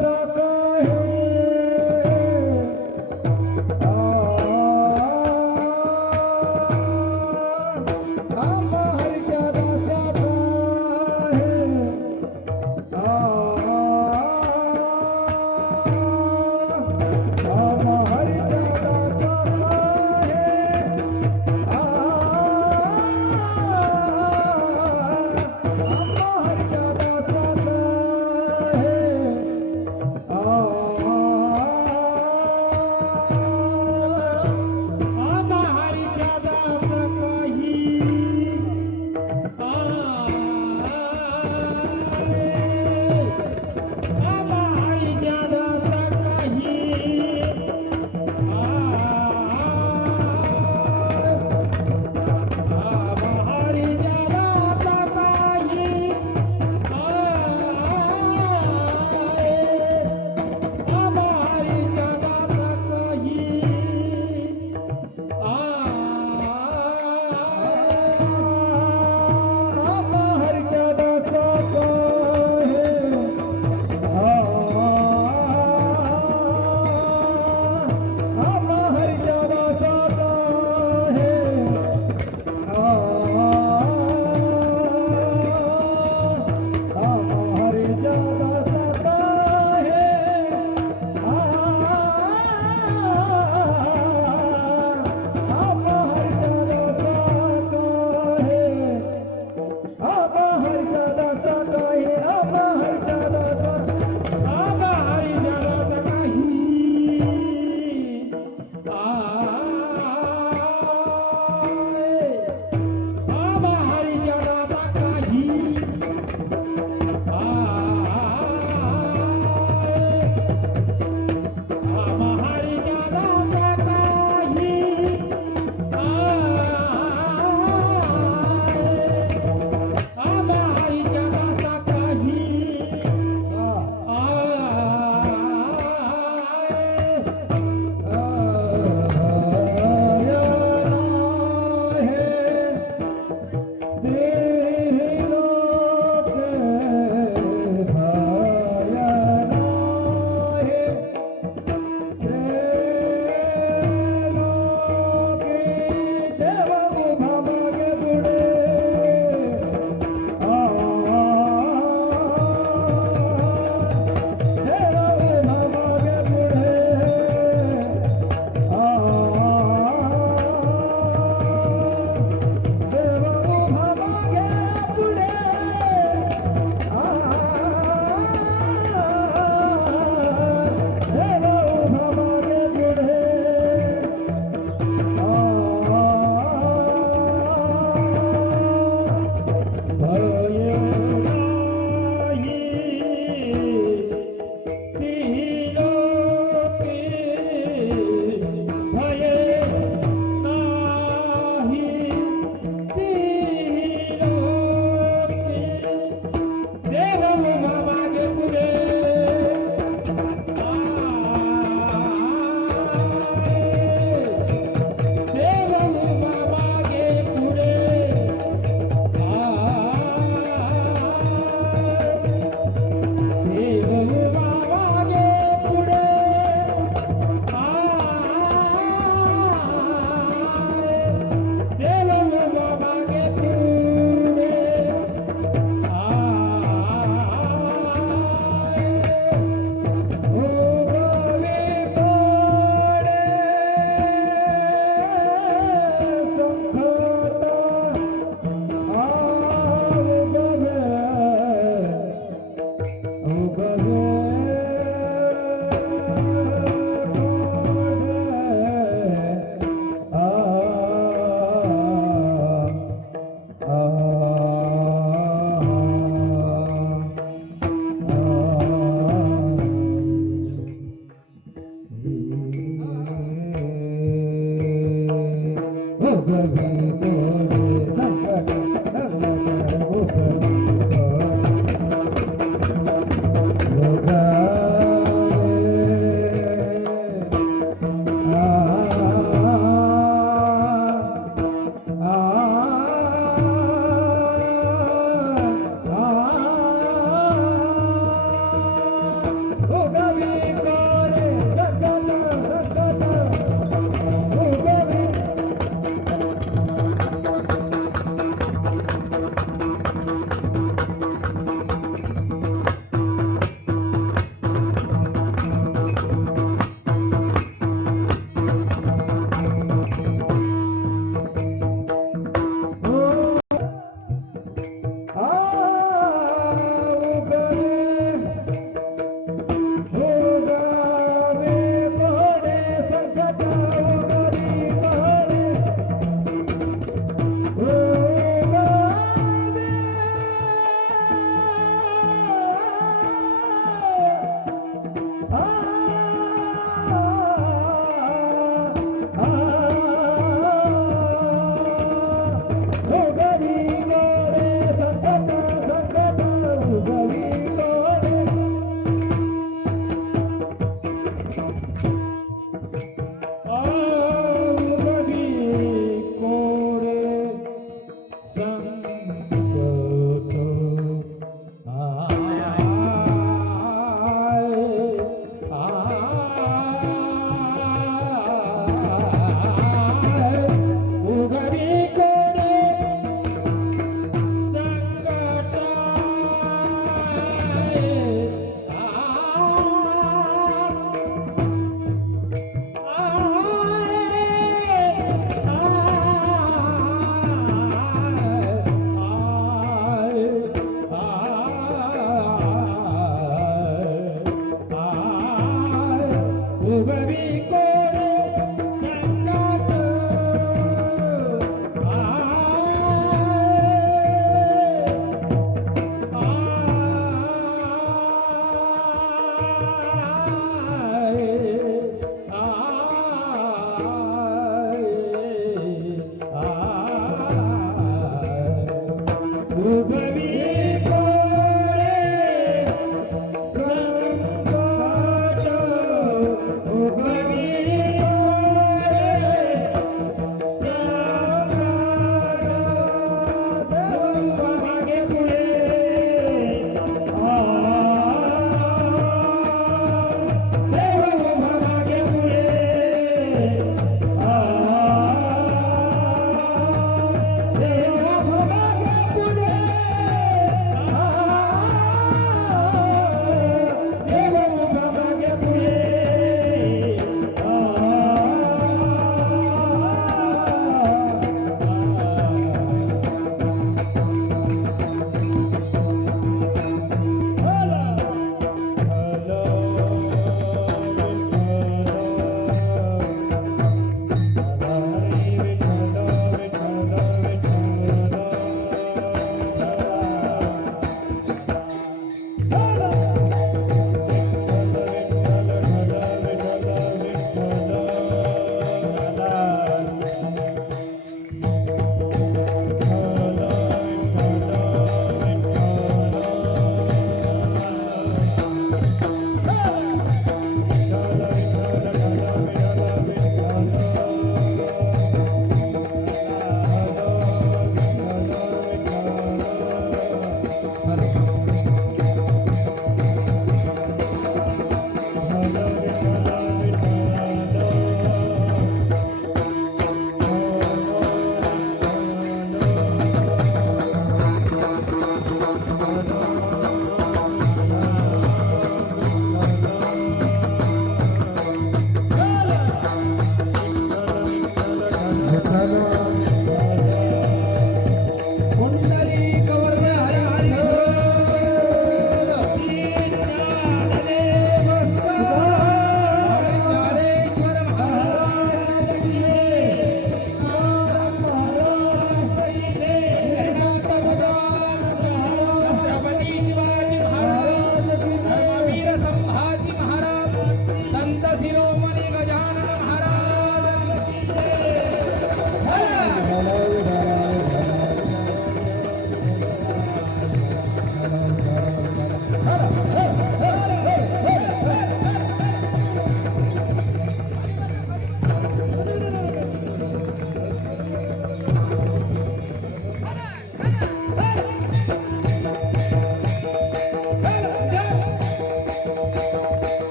Yoga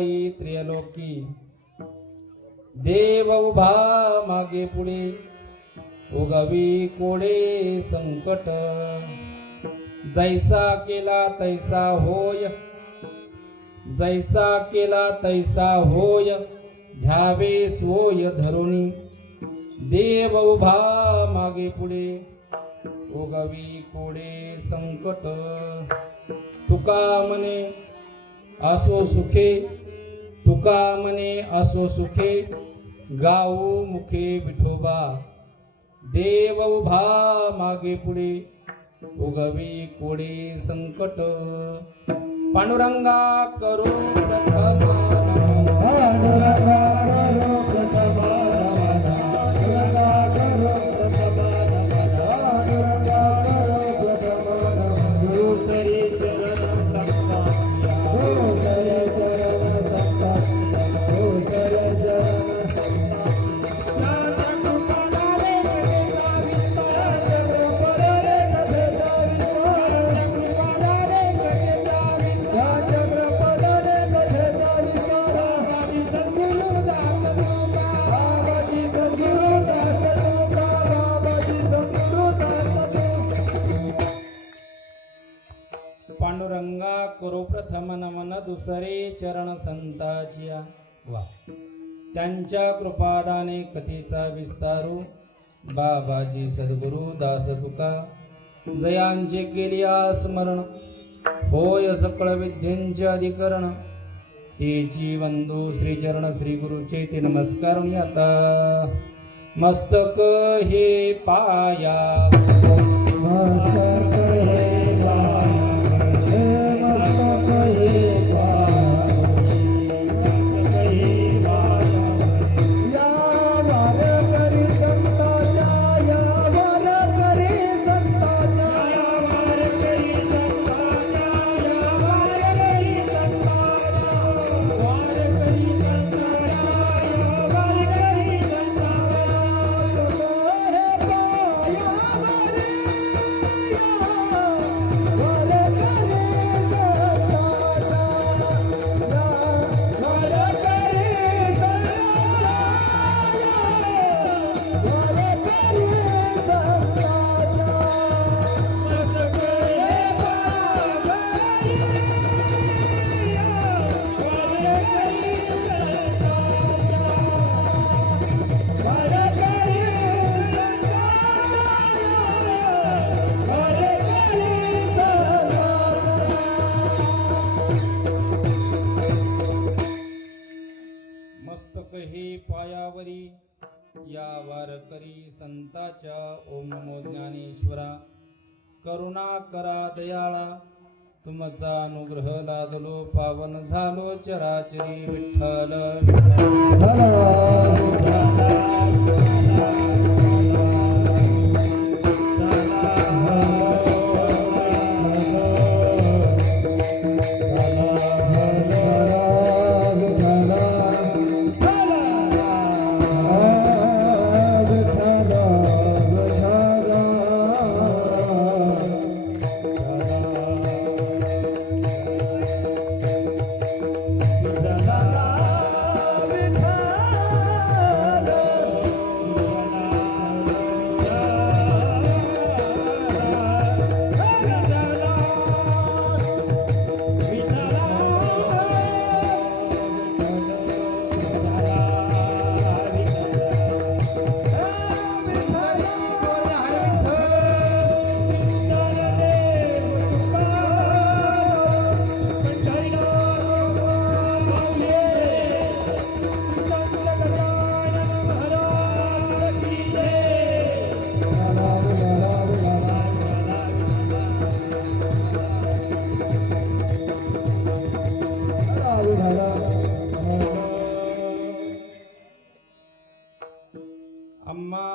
नाही त्रिलोकी, देव उभा मागे पुढे उगवी कोडे संकट, जैसा केला तैसा होय, जैसा केला तैसा होय, ध्यावे सोय धरुणी, देव उभा मागे पुढे उगवी कोडे संकट, तुका म्हणे असो सुखे, तुका म्हणे असो सुखे, गाऊ मुखे विठोबा, देव उभा मागे पुढे उगवी कोडे संकट, पांडुरंगा करो प्रथम, पांडुरंगा करो प्रथम, पांडुरंगा करो प्रथम, पांडुरंगा करो प्रथम, गुरु तरी चरण सत्ता, गुरु तरी चरण सत्ता, गुरु तरी चरण पांडुरंगा करो प्रथम नमन, दुसरे चरण संताचिया, वा त्यांच्या कृपादाने कथेचा विस्तारू, बाबाजी सद्गुरु दास तुका, जयांचे केली स्मरण, होय सकळ विद्येंचे अधिकरण, तेची वंदू श्रीचरण श्री गुरुचे ते नमस्कार. आता मस्तक हे पाया, मस्तक हे पाया, मस्तक हे पायावरी या वारकरी संताच्या ओम नमो ज्ञानेश्वरा, करुणा करा दयाळा, तुमचा अनुग्रह लादलो पावन झालो चराचरी, विठ्ठल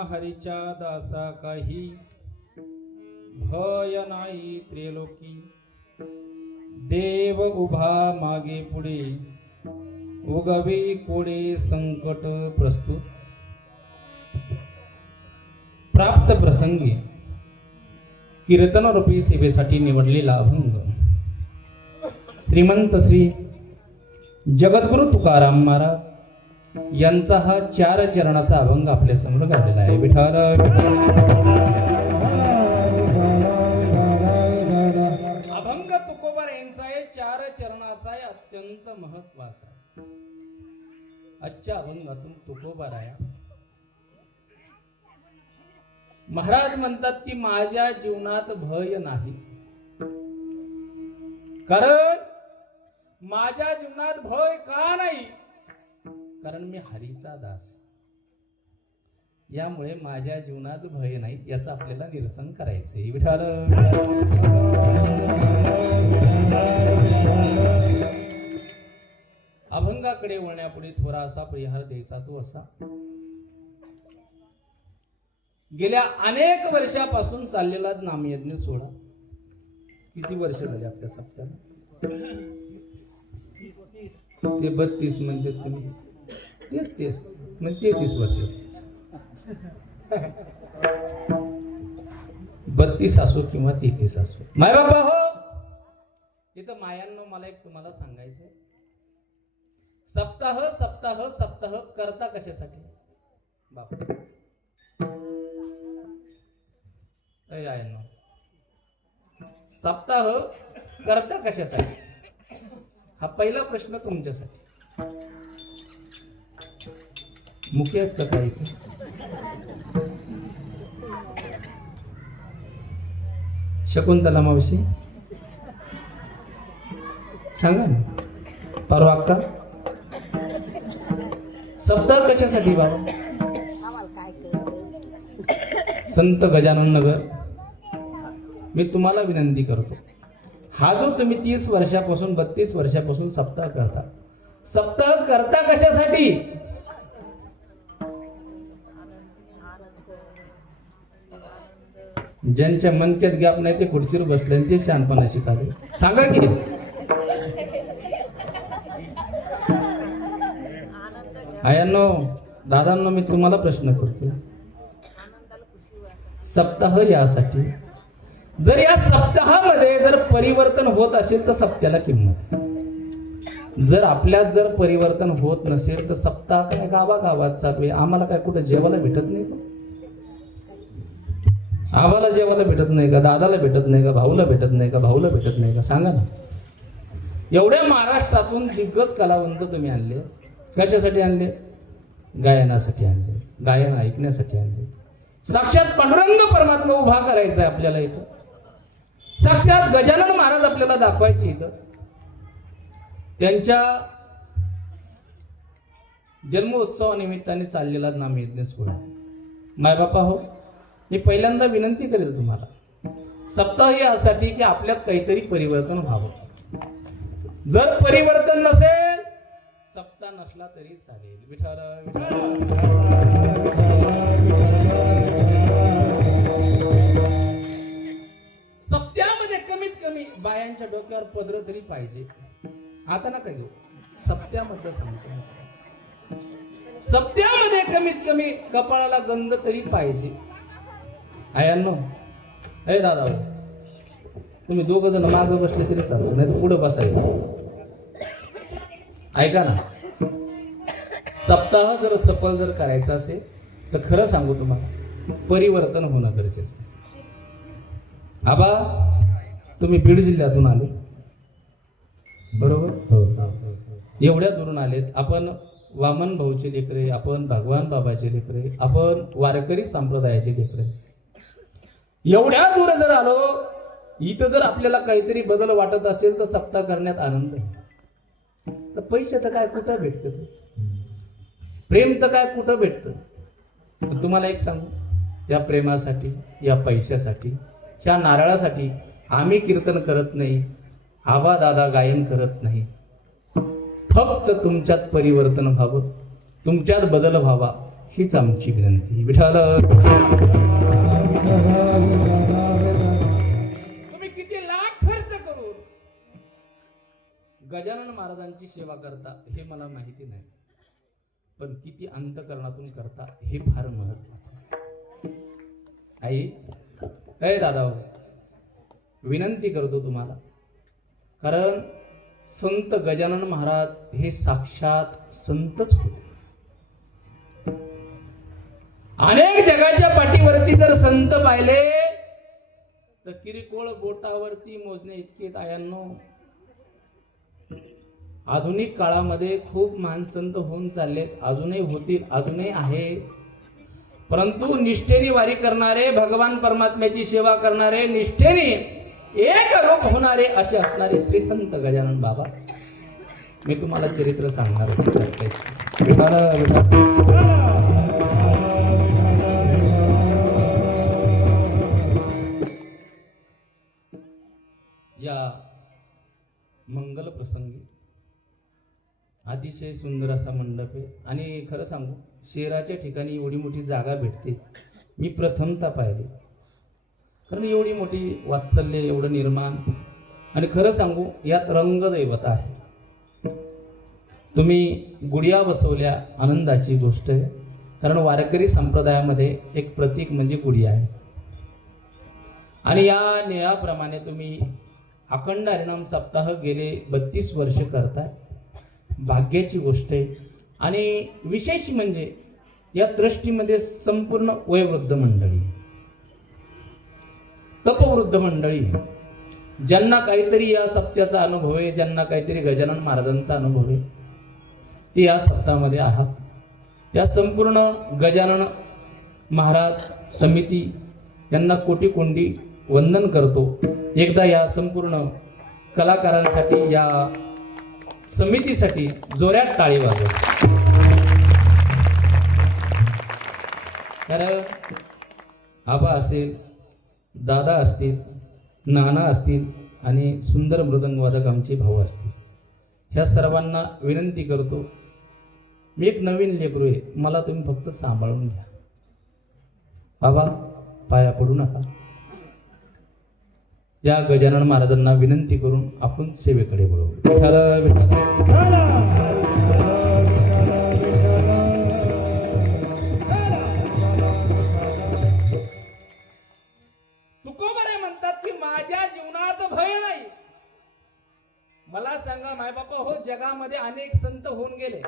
हरीच्या दासा काही भय नाही त्रिलोकी, देव उभा मागे पुढे उगवी कोडे संकट प्रस्तुत. प्राप्त प्रसंगी कीर्तनरूपी सेवेसाठी निवडलेला अभंग श्रीमंत श्री जगद्गुरु तुकाराम महाराज यांचा हा 4 चरणाचा अभंग आपल्या समोर गायलेला आहे. विठाल अभंग तुकोबार यांचा आहे, 4 चरणाचा आहे, अत्यंत महत्वाचा आहे. आजच्या अभंगातून तुकोबार आहे. महाराज म्हणतात की माझ्या जीवनात भय नाही, कारण माझ्या जीवनात भय का नाही, कारण मी हरीचा दास, यामुळे माझ्या जीवनात भय नाही. याचं आपल्याला निरसन करायचंय. विठाल अभंगाकडे वळण्यापुढे थोडा असा परिहार द्यायचा तो असा, गेल्या अनेक वर्षापासून चाललेला नामयज्ञ सोहळा, किती वर्ष झाली आपल्या सप्त्याला? ते 32 म्हणते तुम्ही, तेच म्हणजे 33 वर्ष. 32 असो किंवा 33 असो. माय बाबा हो, इथं मायांनो मला एक तुम्हाला सांगायचंय, सप्ताह सप्ताह सप्ताह करता कशासाठी बापा? आयांनो, सप्ताह करता कशासाठी? हा पहिला प्रश्न तुमच्यासाठी. मुख्य आहेत का काही? शकुंतला मावशी सांगा ना, परवा अक्का, सप्ताह कशासाठी बाबा? संत गजानन नगर, मी तुम्हाला विनंती करतो, हा जो तुम्ही 30 वर्षापासून 32 वर्षापासून सप्ताह करता, सप्ताह करता कशासाठी? ज्यांच्या मनक्यात गॅप नाही ते खुर्चीवर बसले आणि ते शहाणपणा शिकाले. सांगा की आयांनो, दादांनो, मी तुम्हाला प्रश्न करतो, सप्ताह यासाठी, जर या सप्ताहामध्ये जर परिवर्तन होत असेल तर सप्त्याला किंमत, जर आपल्यात जर परिवर्तन होत नसेल तर सप्ताह काय गावागावात चालू आहे. आम्हाला काय कुठं जेवायला भेटत नाही का? आम्हाला जेवायला भेटत नाही का? दादाला भेटत नाही का? भाऊला भेटत नाही का? भाऊला भेटत नाही का? सांगा ना. एवढ्या महाराष्ट्रातून दिग्गज कलावंत तुम्ही आणले, कशासाठी आणले? गायनासाठी आणले, गायन ऐकण्यासाठी आणले. साक्षात पांडुरंग परमात्मा उभा करायचा आहे आपल्याला इथं, साक्षात गजानन महाराज आपल्याला दाखवायचे इथं. त्यांच्या जन्मोत्सवानिमित्ताने चाललेला नामयज्ञ सोहळा. मायबापा हो, मी पहिल्यांदा विनंती करेल तुम्हाला, सप्ताह यासाठी की आपल्यात काहीतरी परिवर्तन व्हावं. जर परिवर्तन नसेल, सप्ताह नसला तरी चालेल. विठाल सप्त्यामध्ये कमीत कमी बायांच्या डोक्यावर पदर तरी पाहिजे. आता ना काय सप्त्यामध्ये सांगतो, सप्त्यामध्ये कमीत कमी कपाळाला गंध तरी पाहिजे. आयांनो, हे दादा, तुम्ही 2 जण मागं बसले तरी चालतं, नाही तर पुढे बसायचं. ऐका ना, सप्ताह जर सफल जर करायचा असेल तर खरं सांगू तुम्हाला, परिवर्तन होणं गरजेचं आहे. आबा, तुम्ही बीड जिल्ह्यातून आले बरोबर? हो. एवढ्या दुरून आलेत. आपण वामन भाऊचे लेकरे, आपण भगवान बाबाचे लेकरे, आपण वारकरी संप्रदायाचे लेकरे. एवढ्या दूर जर आलो, इथं जर आपल्याला काहीतरी बदल वाटत असेल तर सप्ताह करण्यात आनंद आहे. तर पैसे तर काय कुठं भेटतं, प्रेम तर काय कुठं भेटतं. तुम्हाला एक सांगू, या प्रेमासाठी, या पैशासाठी, ह्या नारळासाठी आम्ही कीर्तन करत नाही, आबा दादा गायन करत नाही. फक्त तुमच्यात परिवर्तन व्हावं, तुमच्यात बदल व्हावा, हीच आमची विनंती. विठाल, तुम्ही किती लाख खर्च करून गजानन महाराजांची सेवा करता हे मला माहिती नाही, पण किती अंतकरणातून करता हे फार महत्वाचं. आई, ए दादा, विनंती करतो तुम्हाला, कारण संत गजानन महाराज हे साक्षात संतच होते. अनेक जगाच्या पाठीवरती जर संत पाहिले तर किरकोळ बोटावरती मोजणे इतके आयांनो. आधुनिक काळामध्ये खूप महान संत होऊन चाललेत, अजूनही होतील, अजूनही आहे. परंतु निष्ठेने वारी करणारे, भगवान परमात्म्याची सेवा करणारे, निष्ठेने एक रूप होणारे असे असणारे श्री संत गजानन बाबा, मी तुम्हाला चरित्र सांगणार आहे. या मंगल प्रसंगी अतिशय सुंदर असा मंडप आहे. आणि खरं सांगू, शहराच्या ठिकाणी एवढी मोठी जागा भेटते मी प्रथमतः पाहिली. कारण एवढी मोठी वात्सल्य, एवढं निर्माण. आणि खरं सांगू, यात रंगदैवता आहे. तुम्ही गुडिया बसवल्या, आनंदाची गोष्ट आहे. कारण वारकरी संप्रदायामध्ये एक प्रतीक म्हणजे गुडिया आहे. आणि या नियमाप्रमाणे तुम्ही अखंड हरिनाम सप्ताह गेले 32 वर्ष करताय, भाग्याची गोष्ट आहे. आणि विशेष म्हणजे या दृष्टीमध्ये संपूर्ण वयोवृद्ध मंडळी, तपवृद्ध मंडळी, ज्यांना काहीतरी या सप्त्याचा अनुभव आहे, ज्यांना काहीतरी गजानन महाराजांचा अनुभव आहे, ते या सप्ताहामध्ये आहात. या संपूर्ण गजानन महाराज समिती यांना कोटी कोटी वंदन करतो. एकदा या संपूर्ण कलाकारांसाठी, या समितीसाठी जोरात टाळी वाजवा. कारण आबा असेल, दादा असतील, नाना असतील आणि सुंदर मृदंगवादक आमचे भाऊ असतील, ह्या सर्वांना विनंती करतो, मी एक नवीन लेकरू आहे, मला तुम्ही फक्त सांभाळून घ्या. बाबा पाया पडू नका. या गजानन महाराजांना विनंती करून आपण सेवेकडे वळू. तुकोबारे म्हणतात की माझ्या जीवनात भय नाही. मला सांगा मायबापा हो, जगामध्ये अनेक संत होऊन गेले.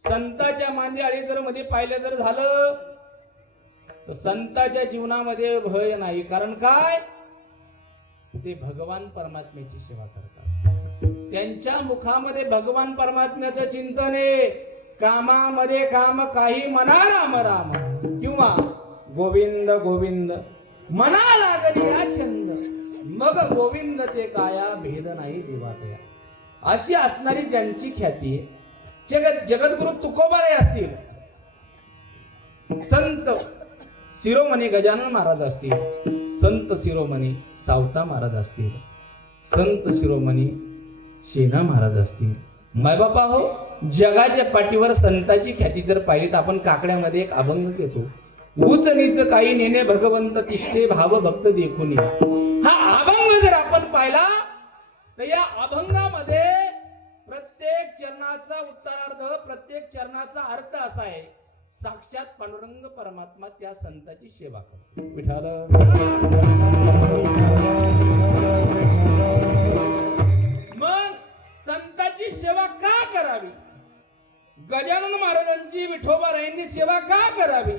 संताच्या मांदी आळी जर मध्ये पाहिलं जर झालं तर संताच्या जीवनामध्ये भय नाही. कारण काय, ते भगवान परमात्म्याची सेवा करतात. त्यांच्या मुखामध्ये भगवान परमात्म्याचं चिंतन आहे. कामामध्ये काम काही म्हणा राम राम किंवा गोविंद गोविंद मना लागली हा छंद, मग गोविंद ते काया भेद नाही देवातया. अशी असणारी ज्यांची ख्याती आहे, जगद्गुरु तुकोबारे असतील, संत शिरोमणी गजानन महाराज असतील, संत शिरोमणी सावता महाराज असतील, संत शिरोमणी शेना महाराज असतील. मायबापा हो, जगाच्या पाठीवर संताची ख्याती जर पाहिली तर आपण काकड्यामध्ये एक अभंग घेतो, उच नीच काही नेणे भगवंत तिष्ठे भाव भक्त देखून. हा अभंग जर आपण पाहिला तर या अभंगामध्ये प्रत्येक चरणाचा उत्तरार्ध, प्रत्येक चरणाचा अर्थ असा आहे, साक्षात पांडुरंग परमात्मा त्या संताची सेवा करतो. विठाल मग संताची सेवा का करावी? गजानन महाराजांची विठोबारायांनी सेवा का करावी?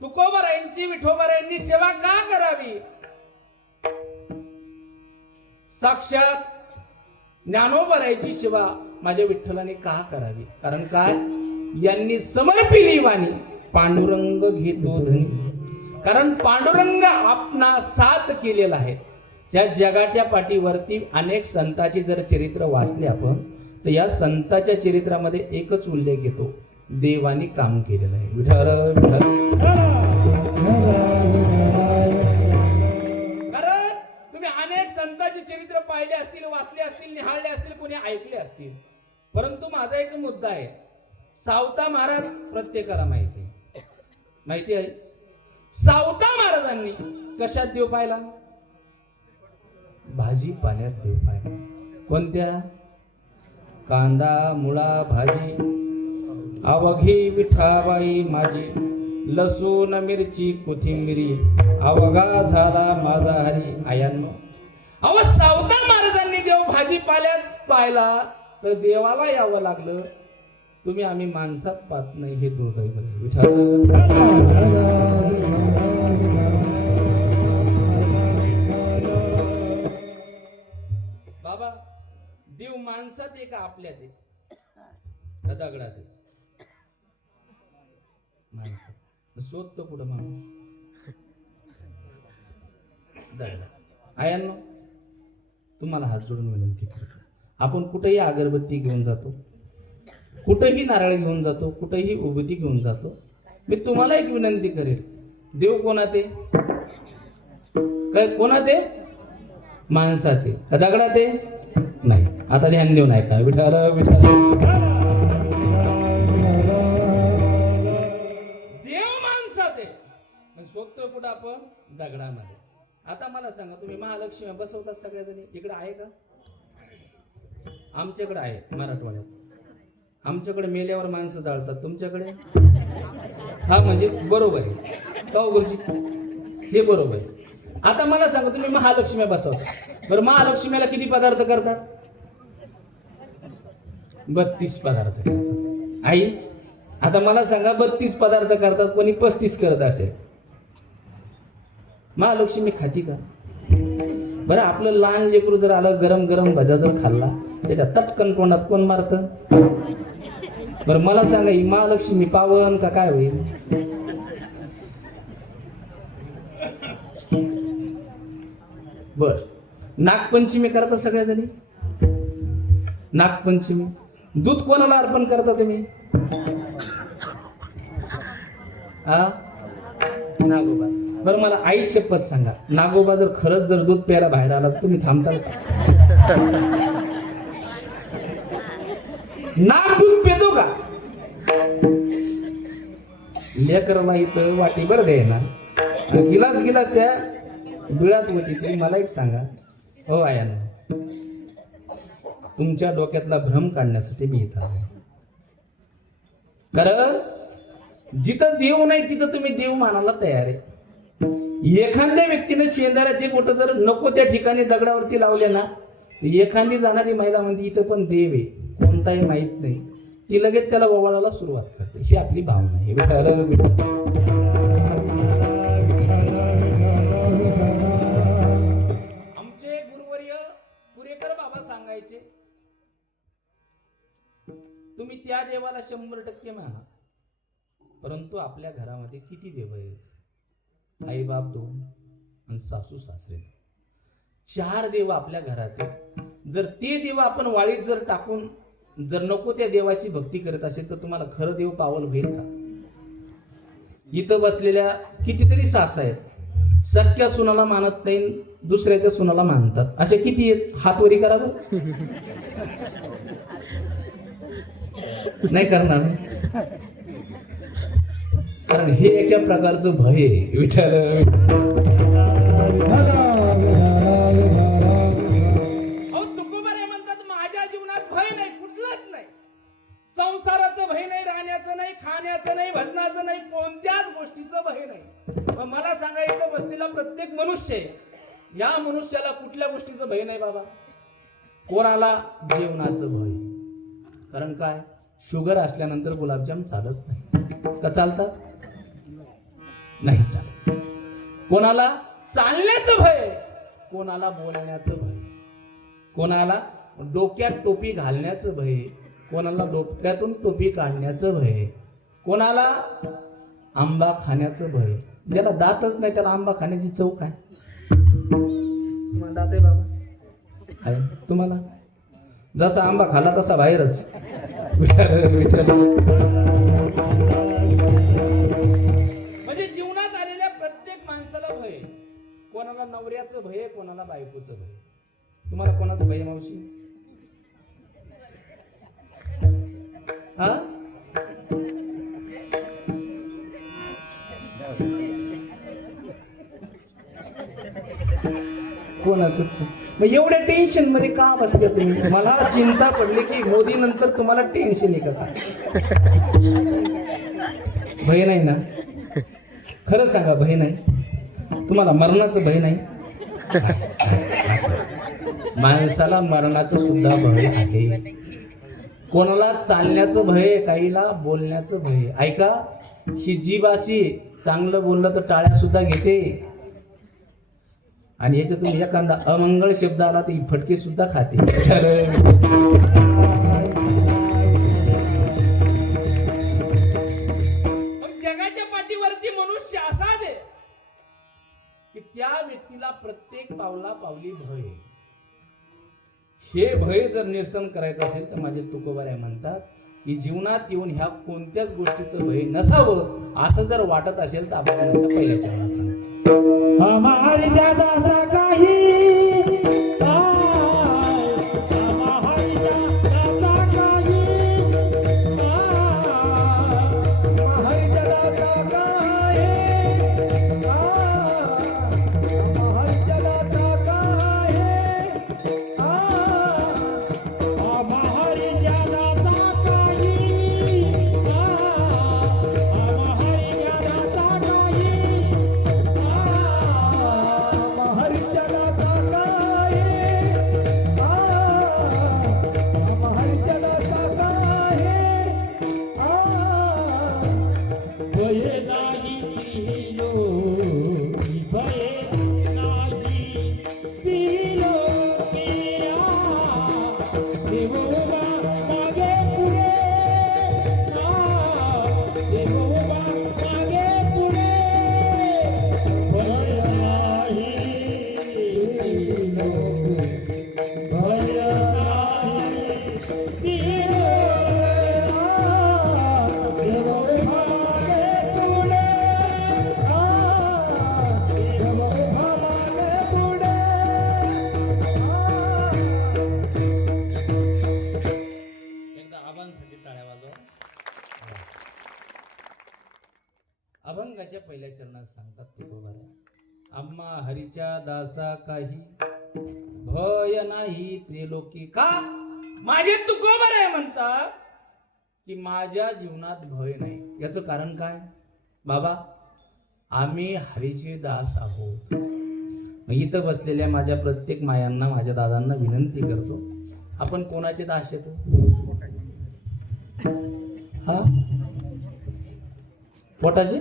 तुकोबारायांची विठोबारायांनी सेवा का करावी? साक्षात ज्ञानोबारायांची सेवा माझ्या विठ्ठलाने का करावी? कारण काय, यांनी समर्पिली वाणी पांडुरंग घेतो धनी. कारण पांडुरंग आपणा साथ केलेला आहे. या जगाच्या पाठीवरती अनेक संतांचे जर चरित्र वाचले आपण तर या संतांच्या चरित्रामध्ये एकच उल्लेख येतो, देवानी काम केलेलं आहे. विठ्ठल विठ्ठल. कारण तुम्ही अनेक संतांचे चरित्र पाहिले असतील, वाचले असतील, निहाळले असतील, कोणी ऐकले असतील. परंतु माझा एक मुद्दा आहे, सावता महाराज प्रत्येकाला माहिती आहे. सावता महाराजांनी कशात देव पाहिला? भाजीपाल्यात देव पाहिला. कोणत्या? कांदा मुळा भाजी अवघी विठाबाई माझी, लसूण मिरची कोथिंबिरी अवघा झाला माझा हरी. आयांनो, अव सावता महाराजांनी देव भाजीपाल्यात पाहिला तर देवाला यावं लागलं. तुम्ही आम्ही माणसात पाहत नाही, हे दुर्दैव आहे. विठ्ठल बाबा, देव माणसात आहे का आपल्यात आहे? का दगडात आहे? माणसात. शोधतो कुठं माणूस? दगडात. आयांनो, तुम्हाला हात जोडून विनंती करतो, आपण कुठेही अगरबत्ती घेऊन जातो, कुठेही नारळ घेऊन जातो, कुठेही उभती घेऊन जातो. मी तुम्हाला एक विनंती करेल, देव कोणात आहे? काय कोणात आहे? माणसात आहे का दगडात आहे? नाही. आता ध्यान देऊन ऐका. विठ्ठल विठ्ठल. देव माणसात आहे, शोधतो कुठं आपण? दगडामध्ये. आता मला सांगा, तुम्ही महालक्ष्मी बसवतात सगळ्याजणी? इकडे आहे का? आमच्याकडे आहे. मराठवाड्यात आमच्याकडे मेल्यावर माणसं जाळतात. तुमच्याकडे? हा, म्हणजे बरोबर आहे का गुरुजी? हे बरोबर आहे. आता मला सांगा, तुम्ही महालक्ष्मी बसवता, बरं महालक्ष्मीला किती पदार्थ करतात? 32 पदार्थ करतात. आई, आता मला सांगा, 32 पदार्थ करतात, कोणी 35 करत असेल, महालक्ष्मी खाती का? बरं, आपलं लहान लेकरू जर आलं, गरम गरम भजा जर खाल्ला, त्याच्या तटकन तोंडात कोण मारतं? बरं मला सांगा, ही महालक्ष्मी पावन का काय होईल? बर, नागपंचमी करता सगळ्याजणी? नागपंचमी दूध कोणाला अर्पण करता तुम्ही? हा, नागोबा. बरं मला आई शपथ सांगा, नागोबा जर खरंच जर दूध प्यायला बाहेर आला, तुम्ही थांबताल का? नाग दूध पितो का? लेकराला इथं वाटी बरं द्यायना, गिलास गिलास त्या बिळात होती. तुम्ही मला एक सांगा, हो आयानं, तुमच्या डोक्यातला भ्रम काढण्यासाठी मी इथं आहे. कारण जिथं देव नाही तिथं तुम्ही देव मानायला तयार आहे. एखाद्या व्यक्तीने शेंदाऱ्याचे बोट जर नको त्या ठिकाणी दगडावरती लावले ना, एखादी जाणारी महिला म्हणते इथं पण देव आहे, कोणताही माहित नाही, ती लगेच त्याला ओवाळायला सुरुवात करते. ही आपली भावना आहे. आमचे गुरुवर्य पुरेकर बाबा सांगायचे, तुम्ही त्या देवाला 100% माना, परंतु आपल्या घरामध्ये किती देव आहेत? आई बाप 2 आणि सासू सासरे 4 देव आपल्या घरात आहेत. जर ते देव आपण वाळीत जर टाकून जर नको त्या देवाची भक्ती करत असेल, तर तुम्हाला खरं देव पावल होईल का? इथं बसलेल्या कितीतरी सास आहेत, सख्या सुनाला मानत नाही, दुसऱ्याच्या सुनाला मानतात. असे किती आहेत? हात वरी करा बरं. नाही करणार, कारण हे एका प्रकारचं भय आहे. विठ्ठल तुकोबारे म्हणतात, माझ्या जीवनात भय नाही, कुठलाच नाही. संसाराचं भय नाही, राहण्याचं नाही, खाण्याचं नाही, भजनाचं नाही, कोणत्याच गोष्टीचं भय नाही. मला सांगा, इथं बसलेला प्रत्येक मनुष्य, या मनुष्याला कुठल्या गोष्टीचं भय नाही बाबा? कोणाला? जेवणाचं भय. कारण काय? शुगर असल्यानंतर गुलाबजाम चालत नाही का? चालतात? नाही चालत. कोणाला? चालण्याचं भय, कोणाला बोलण्याचं भय, कोणाला डोक्यात टोपी घालण्याचं भय, कोणाला डोक्यातून टोपी काढण्याचं भय, कोणाला आंबा खाण्याचं भय. ज्याला दातच नाही त्याला आंबा खाण्याची चव काय? तुम्हाला दात आहे बाबा? आहे तुम्हाला? जसा आंबा खाल्ला तसा बाहेरच. विचार विचार. म्हणजे जीवनात आलेल्या प्रत्येक माणसाला भय. कोणाला नवऱ्याचं भय, कोणाला बायकोचं भय. तुम्हाला कोणाचं भय मावशी? हा, कोणाचं? मग एवढ्या टेन्शन मध्ये का बसले तुम्ही? मला चिंता पडली की मोदी नंतर तुम्हाला टेन्शन आहे का? भय नाही ना? खरं सांगा, भय नाही तुम्हाला? मरणाचं भय नाही? माणसाला मरणाचं सुद्धा भय आहे. कोणाला चालण्याचं भय आहे, काहीला बोलण्याचं भय आहे. ऐका, ही जीभ अशी चांगलं बोललं तर टाळ्या सुद्धा घेते आणि याच्यातून एखादा अमंगळ शब्द आला तर ही फटके सुद्धा खाते. जगाच्या पाठीवरती मनुष्य असा दे की त्या व्यक्तीला प्रत्येक पावला पावली भय आहे. हे भय जर निरसन करायचं असेल तर माझे तुकोबाराय म्हणतात की जीवनात येऊन ह्या कोणत्याच गोष्टीचं भय नसावं असं जर वाटत असेल तर आपण पहिल्या चरणात सांगतो. हमारी ज्यादा सा काही अभंगाच्या पहिल्या चरणात सांगतात तुकोबाराय, आम्हा हरीच्या दासा काही भय नाही त्रिलोकी. का माझे तुकोबाराय म्हणतात की माझ्या जीवनात भय नाही. याचं कारण काय बाबा? आम्ही हरीचे दास आहोत. इथं बसलेल्या माझ्या प्रत्येक मायांना, माझ्या दादांना विनंती करतो, आपण कोणाचे दास येतो? हा, पोटाचे?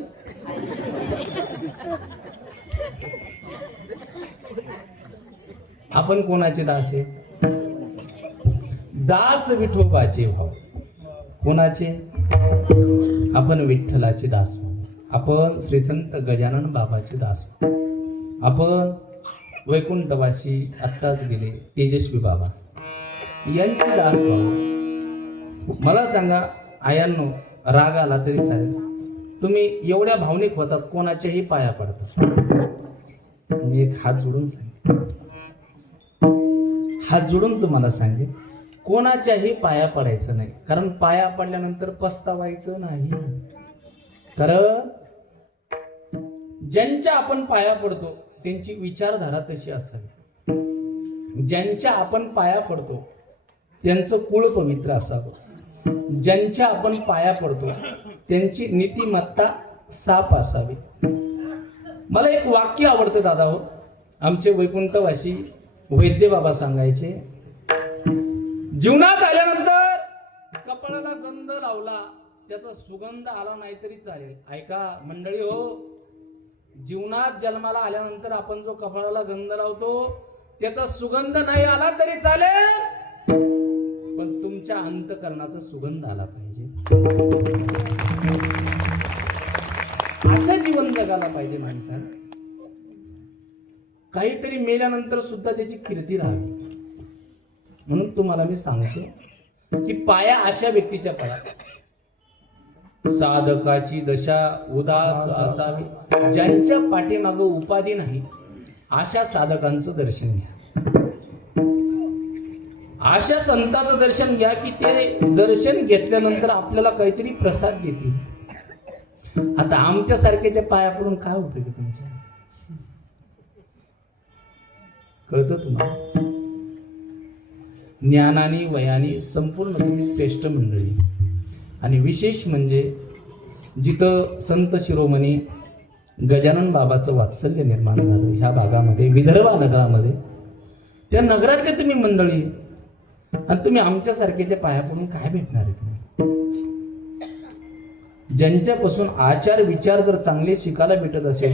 आपण कोणाचे दास आहे? दास विठोबाचे भाऊ. कोणाचे? आपण विठ्ठलाचे दास भाऊ. आपण श्री संत गजानन बाबाचे दास भाऊ. आपण वैकुंठवासी आत्ताच गेले तेजस्वी बाबा यांचे दास भाऊ. मला सांगा आयांनो, राग आला तरी चालेल, तुम्ही एवढ्या भावनिक होतात, कोणाच्याही पाया पडतात? मी एक हात जोडून सांगेन, हात जोडून तुम्हाला सांगेन, कोणाच्याही पाया पडायचं नाही. कारण पाया पडल्यानंतर पस्तावायचं नाही. कारण ज्यांच्या आपण पाया पडतो त्यांची विचारधारा तशी असावी. ज्यांच्या आपण पाया पडतो त्यांचं कुळ पवित्र असावं. ज्यांच्या आपण पाया पडतो त्यांची नीतिमत्ता साफ असावी. मला एक वाक्य आवडतं दादा हो, आमचे वैकुंठवासी वैद्य बाबा सांगायचे, जीवनात आल्यानंतर कपाळाला गंध लावला त्याचा सुगंध आला नाही तरी चालेल. ऐका मंडळी हो, जीवनात जन्माला आल्यानंतर आपण जो कपाळाला गंध लावतो त्याचा सुगंध नाही आला तरी चालेल, पण तुमच्या अंतःकरणाचा सुगंध आला पाहिजे. असं जीवन जगायला पाहिजे माणसानं. काहीतरी मेल्यानंतर सुद्धा त्याची कीर्ती राहावी. म्हणून तुम्हाला मी सांगतो की पाया अशा व्यक्तीच्या पडा. साधकाची दशा उदास असावी. ज्यांच्या पाठीमागं उपाधी नाही अशा साधकांचं दर्शन घ्या. अशा संतांचं दर्शन घ्या की ते दर्शन घेतल्यानंतर आपल्याला काहीतरी प्रसाद देतील. आता आमच्या सारख्याच्या पाया पडून काय उपयोग तुमच्या? कळतं तुम्हाला? ज्ञानाने वयाने संपूर्ण तुम्ही श्रेष्ठ मंडळी. आणि विशेष म्हणजे जिथं संत शिरोमणी गजानन बाबाचं वात्सल्य निर्माण झालं ह्या भागामध्ये, विदर्भ नगरामध्ये, त्या नगरातले तुम्ही मंडळी आणि तुम्ही आमच्यासारखेच्या पाया पडून काय भेटणार आहे तुम्ही? ज्यांच्यापासून आचार विचार जर चांगले शिकायला भेटत असेल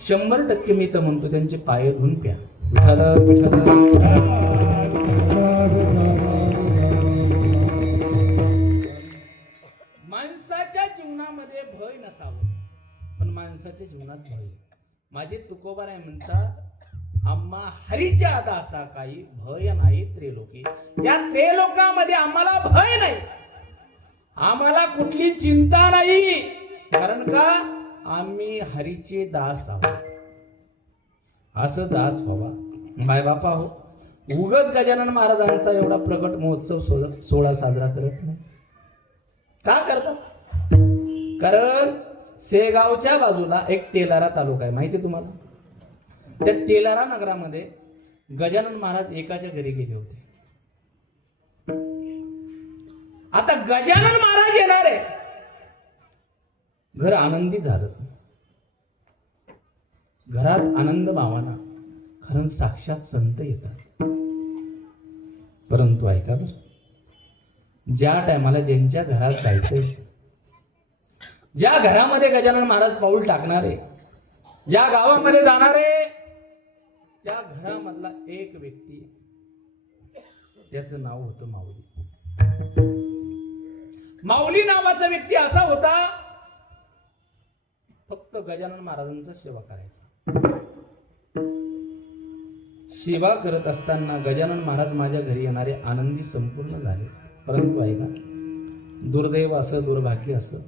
100% मी तर म्हणतो त्यांचे पाय धुवून प्या. विठाल विठाल. माणसाच्या जीवनामध्ये भय नसावं, पण माणसाच्या जीवनात भय. माझे तुकोबाराय म्हणतात आम्हा हरीच्या आदा असा काही भय नाही त्रेलोकी. या त्रेलोकामध्ये आम्हाला भय नाही, आम्हाला कुठली चिंता नाही. कारण का आम्ही हरीचे दास आहोत. असं दास व्हावा. माय बापा हो, उगच गजानन महाराजांचा एवढा प्रकट महोत्सव सोहळा साजरा करत नाही. का करतात? कारण सेगावच्या बाजूला एक तेलारा तालुका आहे, माहिती तुम्हाला? त्या तेलारा नगरामध्ये गजानन महाराज एकाच्या घरी गेले होते. आता गजानन महाराज येणार आहे, घर आनंदी झालं. घरात आनंद मावाना, कारण साक्षात संत येतात. परंतु ऐका बरं, ज्या टायमाला ज्यांच्या घरात जायचंय, ज्या घरामध्ये गजानन महाराज पाऊल टाकणारे, ज्या गावामध्ये जाणारे, त्या घरामधला एक व्यक्ती, त्याचं नाव होतं माऊली. माऊली नावाचा व्यक्ती असा होता, फक्त गजानन महाराजांचा सेवा करायचा. सेवा करत असताना गजानन महाराज माझ्या घरी येणारे आनंदी संपूर्ण झाले. परंतु ऐका, दुर्दैव असं, दुर्भाग्य असं,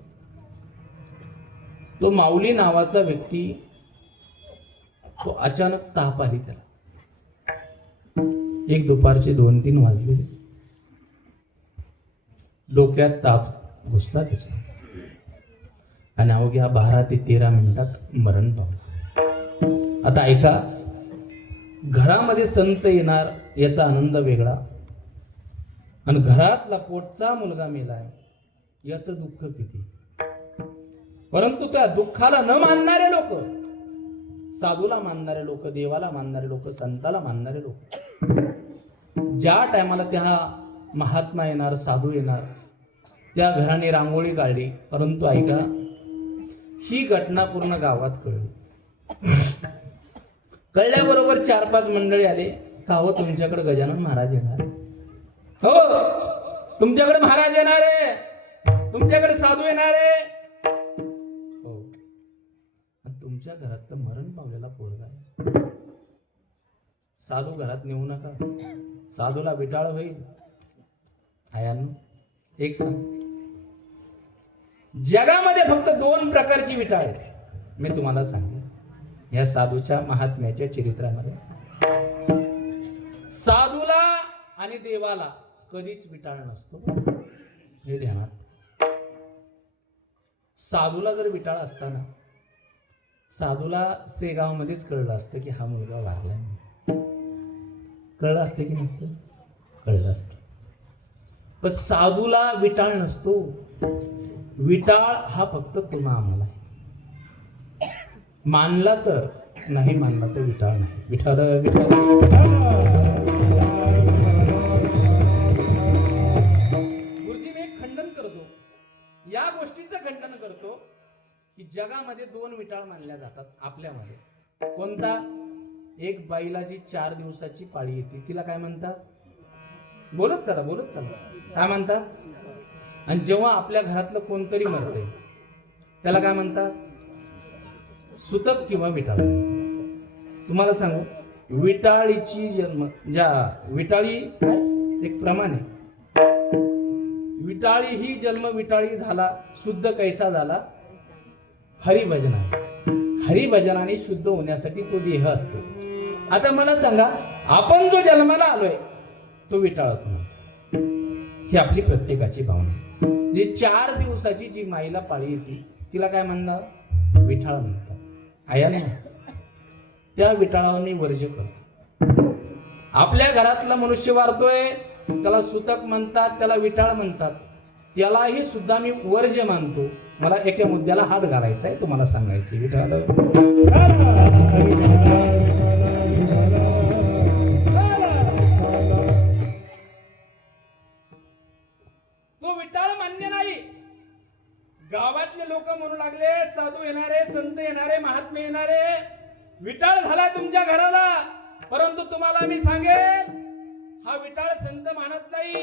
तो माऊली नावाचा व्यक्ती, तो अचानक ताप आली त्याला. एक दुपारचे 2-3 वाजले, डोक्यात ताप घुसला त्याच्या आणि अवघ्या 12 ते 13 मिनिटात मरण पावलं. आता ऐका, घरामध्ये संत येणार याचा आनंद वेगळा, आणि घरातला पोटचा मुलगा मेलाय याचं दुःख किती. परंतु त्या दुःखाला न मानणारे लोक, साधूला मानणारे लोक, देवाला मानणारे लोक, संताला मानणारे लोक, ज्या टायमाला त्या महात्मा येणार, साधू येणार, त्या घराने रांगोळी काढली. परंतु ऐका, ही घटना पूर्ण गावात कळली. कळल्याबरोबर 4-5 मंडळी आले. का हो, तुमच्याकडे गजानन महाराज येणार, हो तुमच्याकडे महाराज येणार आहे, तुमच्याकडे साधू येणार आहे, हो. तुमच्या घरात तर मरण पावलेला पोरगा आहे. साधू घरात नेऊ नका, साधूला विटाळ होईल. आयानो, एक सांग, जगामध्ये फक्त 2 प्रकारची विटाळ आहे. मी तुम्हाला सांगेन या साधूच्या महात्म्याच्या चरित्रामध्ये. साधूला आणि देवाला कधीच विटाळ नसतो, हे ध्यानात. साधूला जर विटाळ असताना साधूला सेगावमध्येच कळलं असतं की हा मुलगा वारलाय. कळलं असतं की नसतं? कळलं असतं. पण साधूला विटाळ नसतो. विटाळ हा फक्त तुम्हा आम्हाला आहे. मानला तर, नाही मानला तर विटाळ नाही. विठाल विठाल. गुरुजी, मी एक खंडन करतो, या गोष्टीचं खंडन करतो की जगामध्ये 2 विटाळ मानल्या जातात आपल्यामध्ये. कोणता? एक बाईला जी 4 दिवसाची पाळी येते तिला काय म्हणतात? बोलत चला, बोलत चला. काय म्हणतात? आणि जेव्हा आपल्या घरातलं कोणतरी मरतंय त्याला काय म्हणतात? सुतक किंवा विटाळ. तुम्हाला सांगू, विटाळीची जन्म, ज्या विटाळी एक प्रमाण आहे, विटाळी ही जन्म विटाळी झाला, शुद्ध कैसा झाला? हरिभजन आहे. हरिभजनाने शुद्ध होण्यासाठी तो देह असतो. आता मला सांगा, आपण जो जन्माला आलोय तो विटाळत नाही, ही आपली प्रत्येकाची भावना. जी 4 दिवसाची जी माईला पाळी येते तिला काय म्हणणार? विठाळ म्हणतात. आयांनो, त्या विटाळाने वर्ज्य करतो. आपल्या घरातला मनुष्य वारतोय त्याला सुतक म्हणतात, त्याला विटाळ म्हणतात, त्यालाही सुद्धा मी वर्ज्य मानतो. मला एका मुद्द्याला हात घालायचा आहे, तुम्हाला सांगायचं. विठाळ विटाळ झालाय तुमच्या घराला, परंतु तुम्हाला मी सांगेन हा विटाळ संत मानत नाही.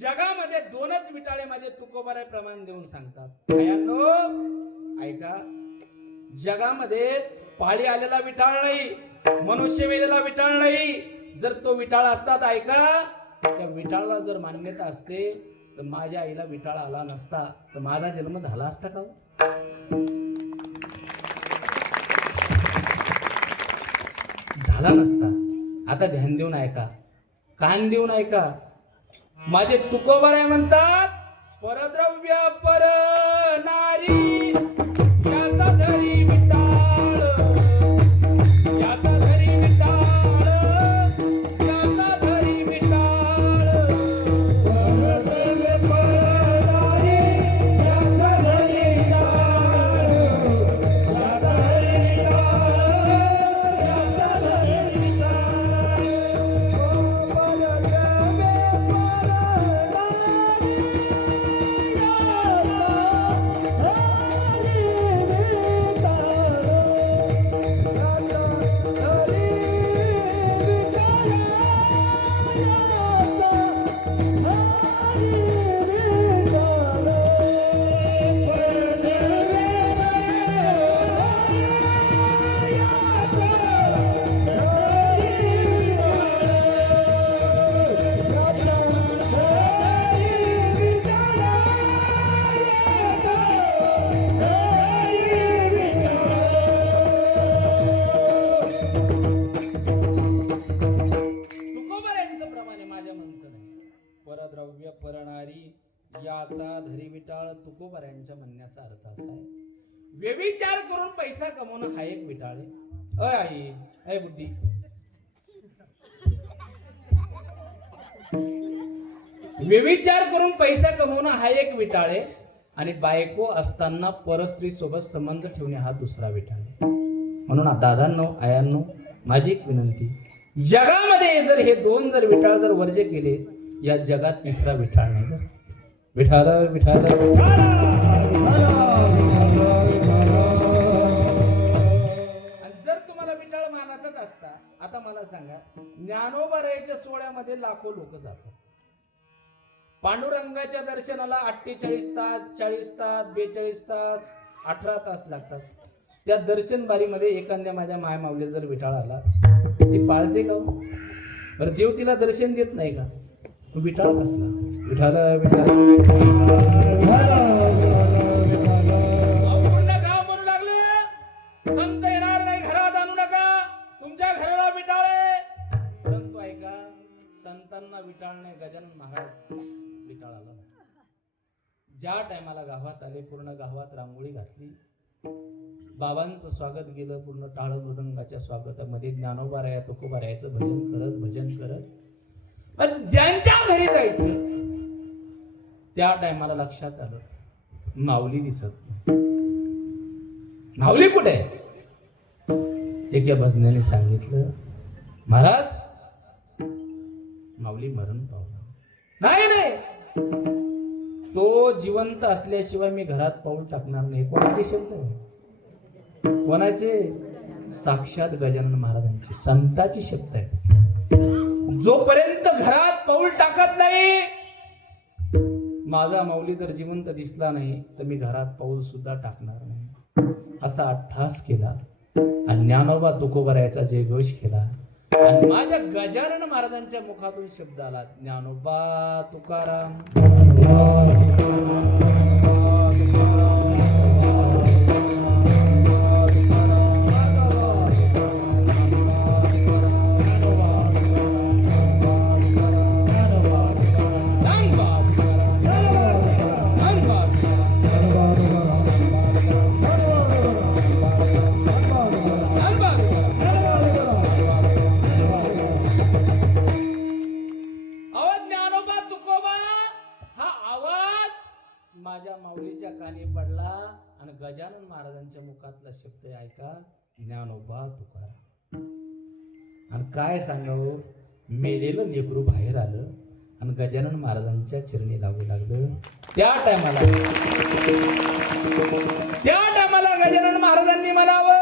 जगामध्ये दोनच विटाळे माझे तुकोबाराय प्रमाण देऊन सांगतात. भयांनो ऐका, जगामध्ये पाळी आलेला विटाळ नाही, मनुष्य मेलेला विटाळ नाही. जर तो विटाळ असतात ऐका, त्या विटाळाला जर मान्यता असते तर माझ्या आईला विटाळ आला नसता, तर माझा जन्म झाला असता का? झाला नसता. आता ध्यान देऊन ऐका, कान देऊन ऐका. माझे तुकोबाराय म्हणतात, परद्रव्य पर नारी याचा धरी विटाळ, याचा धरी विटाळ, याचा धरी विटाळ. परद्रव्य पर नारी याचा धरी विटाळ, याचा धरी विटाळ, याचा धरी विटाळ. परद्रव्य परणारी याचा धरी विटाळ. तुकोबारायांच्या म्हणण्याचा अर्थ असा आहे, व्यभिचार करून पैसा कमवणं हा एक विटाळ आहे. अय आई, अय बुड्डी, व्यभिचार करून पैसा कमवणं हा एक विटाळ आहे, आणि बायको असताना परस्त्री सोबत संबंध ठेवणे हा दुसरा विटाळ आहे. म्हणून दादांनो, आयांनो, माझी एक विनंती, जगामध्ये जर हे दोन जर विटाळ जर वर्ज्य केले, या जगात तिसरा विठाळ नाही. बरं, विठाल विठाल. आणि जर तुम्हाला विठाळ मानाचाच असता, आता मला सांगा, ज्ञानोबारायच्या सोहळ्यामध्ये लाखो लोक जातात. पांडुरंगाच्या दर्शनाला 48 तास, 40 तास, 42 तास, 18 तास लागतात. त्या दर्शन बारीमध्ये एखाद्या माझ्या माय माऊलीला जर विठाळ आला, ती पाळते का? बरं, देव तिला दर्शन देत नाही का? विठाळ कसला? विठाल विठाल. पूर्ण गाव म्हणू लागले, संत येणार नाही, घरात आणू नका, तुमच्या घराला विटाळ आहे. परंतु ऐका, संतांना विटाळ नाही, गजानन महाराज विटाळ आला. ज्या टायमाला गावात आले, पूर्ण गावात रांगोळी घातली, बाबांचं स्वागत केलं, पूर्ण टाळ मृदंगाच्या स्वागतामध्ये ज्ञानोबाराया तुकोबारायाचं भजन करत ज्यांच्या घरी जायचं, त्या टायमाला लक्षात आलं माऊली दिसत नाही. माऊली कुठे आहे? एका भजनाने सांगितलं, महाराज माऊली मरण पावला. नाही, तो जिवंत असल्याशिवाय मी घरात पाऊल टाकणार नाही. कोणाचे शब्द आहे? कोणाचे? साक्षात गजानन महाराजांचे, संताची शब्द आहे. जोपर्यंत घरात पाऊल टाकत नाही, माझा माऊली जर जिवंत दिसला नाही, तर मी घरात पाऊल सुद्धा टाकणार नाही, असा अट्टहास केला. आणि ज्ञानोबा तुकोबारायाचा जयघोष केला. आणि माझ्या गजानन महाराजांच्या मुखातून शब्द आला, ज्ञानोबा तुकाराम. माझ्या माऊलीच्या कानी पडला आणि गजानन महाराजांच्या मुखातला शब्द ऐका, ज्ञानोबा तुकाराम. आणि काय सांगावं, मेलेलं लेकरू बाहेर आलं आणि गजानन महाराजांच्या चरणी लागू लागलं. त्या टायमाला गजानन महाराजांनी म्हणावं,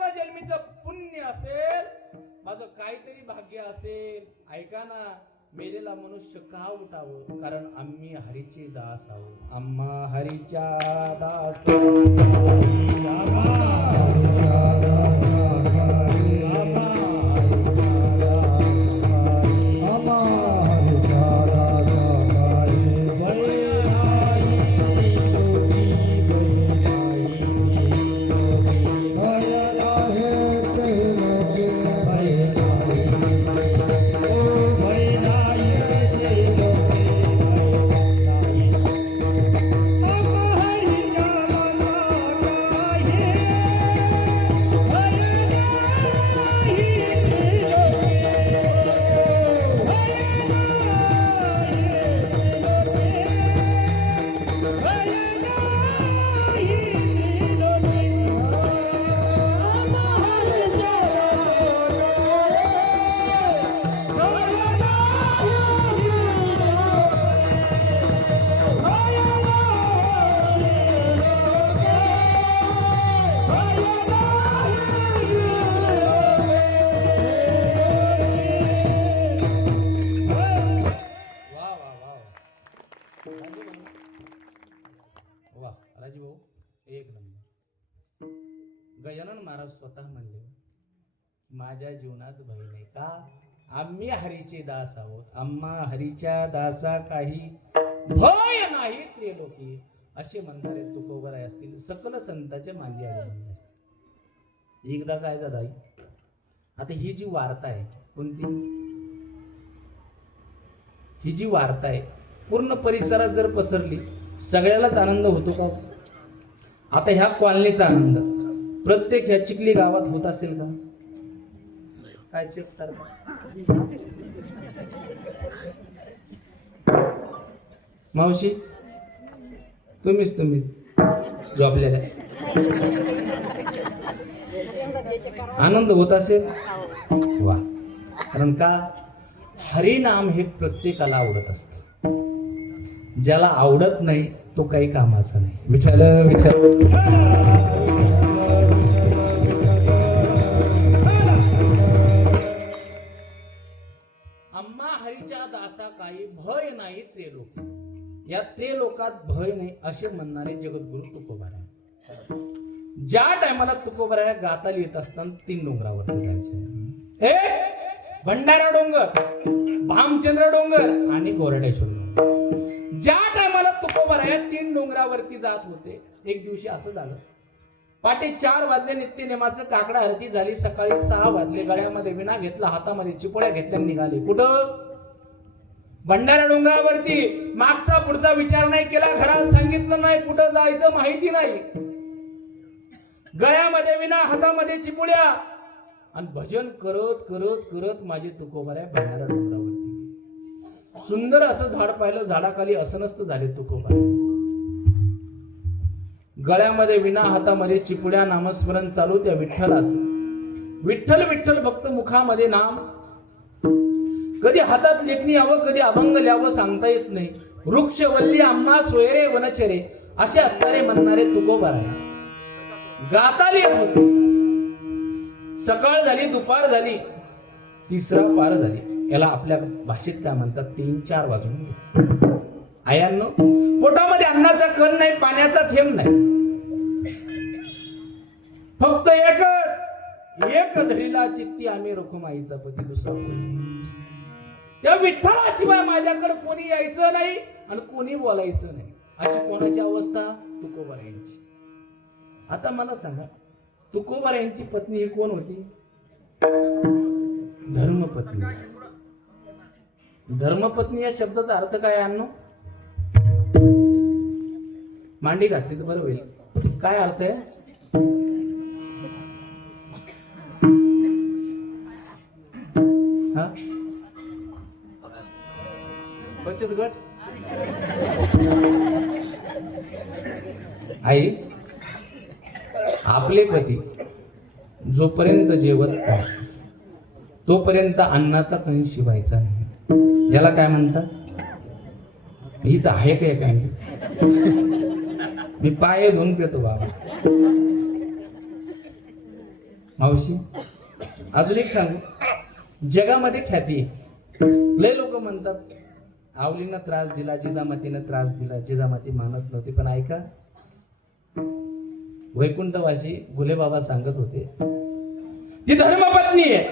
पूर्वजन्मीचं पुण्य असेल, माझं काहीतरी भाग्य असेल, ऐका ना, मेलेला मनुष्य का उठावं? कारण आम्ही हरीचे दास आहोत. आम्हा हरीच्या दास. वा राजू भाऊ, एक नंबर. गजानन महाराज स्वतः म्हणले, माझ्या जीवनात भय नाही. का? आम्ही हरीचे दास आहोत. आम्हा हरीच्या दासा काही भय नाही त्रिलोकी, असे म्हणणारे तुकोबराय असतील, सकल संतांच्या मांदी आले म्हणले असतील. एकदा काय झालं आई, आता ही जी वार्ता आहे, कोणती? ही जी वार्ता आहे पूर्ण परिसरात जर पसरली, सगळ्यालाच आनंद होतो का? आता ह्या कॉलनीचा आनंद प्रत्येक ह्या चिखली गावात होत असेल का? काय चेक करता मावशी? तुम्हीच जॉबलेल्या आनंद होत असेल वा. कारण का? हरिनाम हे प्रत्येकाला आवडत असतं. ज्याला आवडत नाही तो काही कामाचा नाही. विठ्ठल विठ्ठल. आम्हा हरीच्या दासा काही भय नाही त्रिलोकी. या त्रिलोकात भय नाही असे म्हणणारे जगद्गुरु तुकोबाराय. ज्या टायमाला तुकोबाराय गाताला येत असताना 3 डोंगरावरती जायचे. भंडारा डोंगर, भामचंद्र डोंगर आणि गोरडेश्वर डोंगर. ज्या टायमाला तुकोबाराय 3 डोंगरावरती जात होते, एक दिवशी असं झालं, पाटे 4 वाजले, नित्यनेमाचं काकडा आरती झाली. सकाळी 6 वाजले, गळ्यामध्ये विणा घेतला, हातामध्ये चिपोळ्या घेतल्या, निघाले. कुठं? भंडारा डोंगरावरती. मागचा पुढचा विचार नाही केला, घरात सांगितलं नाही, कुठं जायचं माहिती नाही. गळ्यामध्ये विणा, हातामध्ये चिपोळ्या, आणि भजन करत करत करत माझे तुकोबाराय भंडारा डोंगरावरती. सुंदर असं झाड पाहिलं, झाडाखाली असनस्त झाले तुकोबाराय. गळ्यामध्ये विणा, हातामध्ये चिपुड्या, नामस्मरण चालू त्या विठ्ठलाचं. विठ्ठल विठ्ठल फक्त मुखामध्ये नाम. कधी हातात लेखणी यावं, कधी अभंग ल्यावं सांगता येत नाही. वृक्ष वल्ली आम्हा सोयरे वनचरे असे असणारे म्हणणारे तुकोबाराय गाताला येत होते. सकाळ झाली, दुपार झाली, तिसरा पार झाली. याला आपल्या भाषेत काय म्हणतात? 3-4 वाजून. आयांनो, पोटामध्ये अन्नाचा कण नाही, पाण्याचा थेंब नाही. फक्त एक धरीला चित्ती आम्ही रखुमाईचा पती, दुसरा कोणी. त्या विठ्ठलाशिवाय माझ्याकडे कोणी यायचं नाही आणि कोणी बोलायचं नाही. अशी कोणाची अवस्था? तुकोबारायांची. आता मला सांगा, तुकोबारायांची पत्नी ही कोण होती? धर्मपत्नी. धर्मपत्नी या शब्दाचा अर्थ काय आणनो? मांडी घातली तर बरं होईल. काय अर्थ आहे? बचत गट. आई, आपले पती जोपर्यंत जेवत नाही तोपर्यंत अन्नाचा कण शिवायचा नाही. याला काय म्हणतात? इथं आहे काय काय? मी पाय धुवून पितो बाबा. मावशी अजून एक सांगू, जगामध्ये ख्याती आहे. लय लोक म्हणतात आवलीनं त्रास दिला, जिजामातीनं त्रास दिला, जिजामाती मानत नव्हती. पण ऐका, वैकुंठवासी गुलेबाबा सांगत होते ती धर्मपत्नी आहे.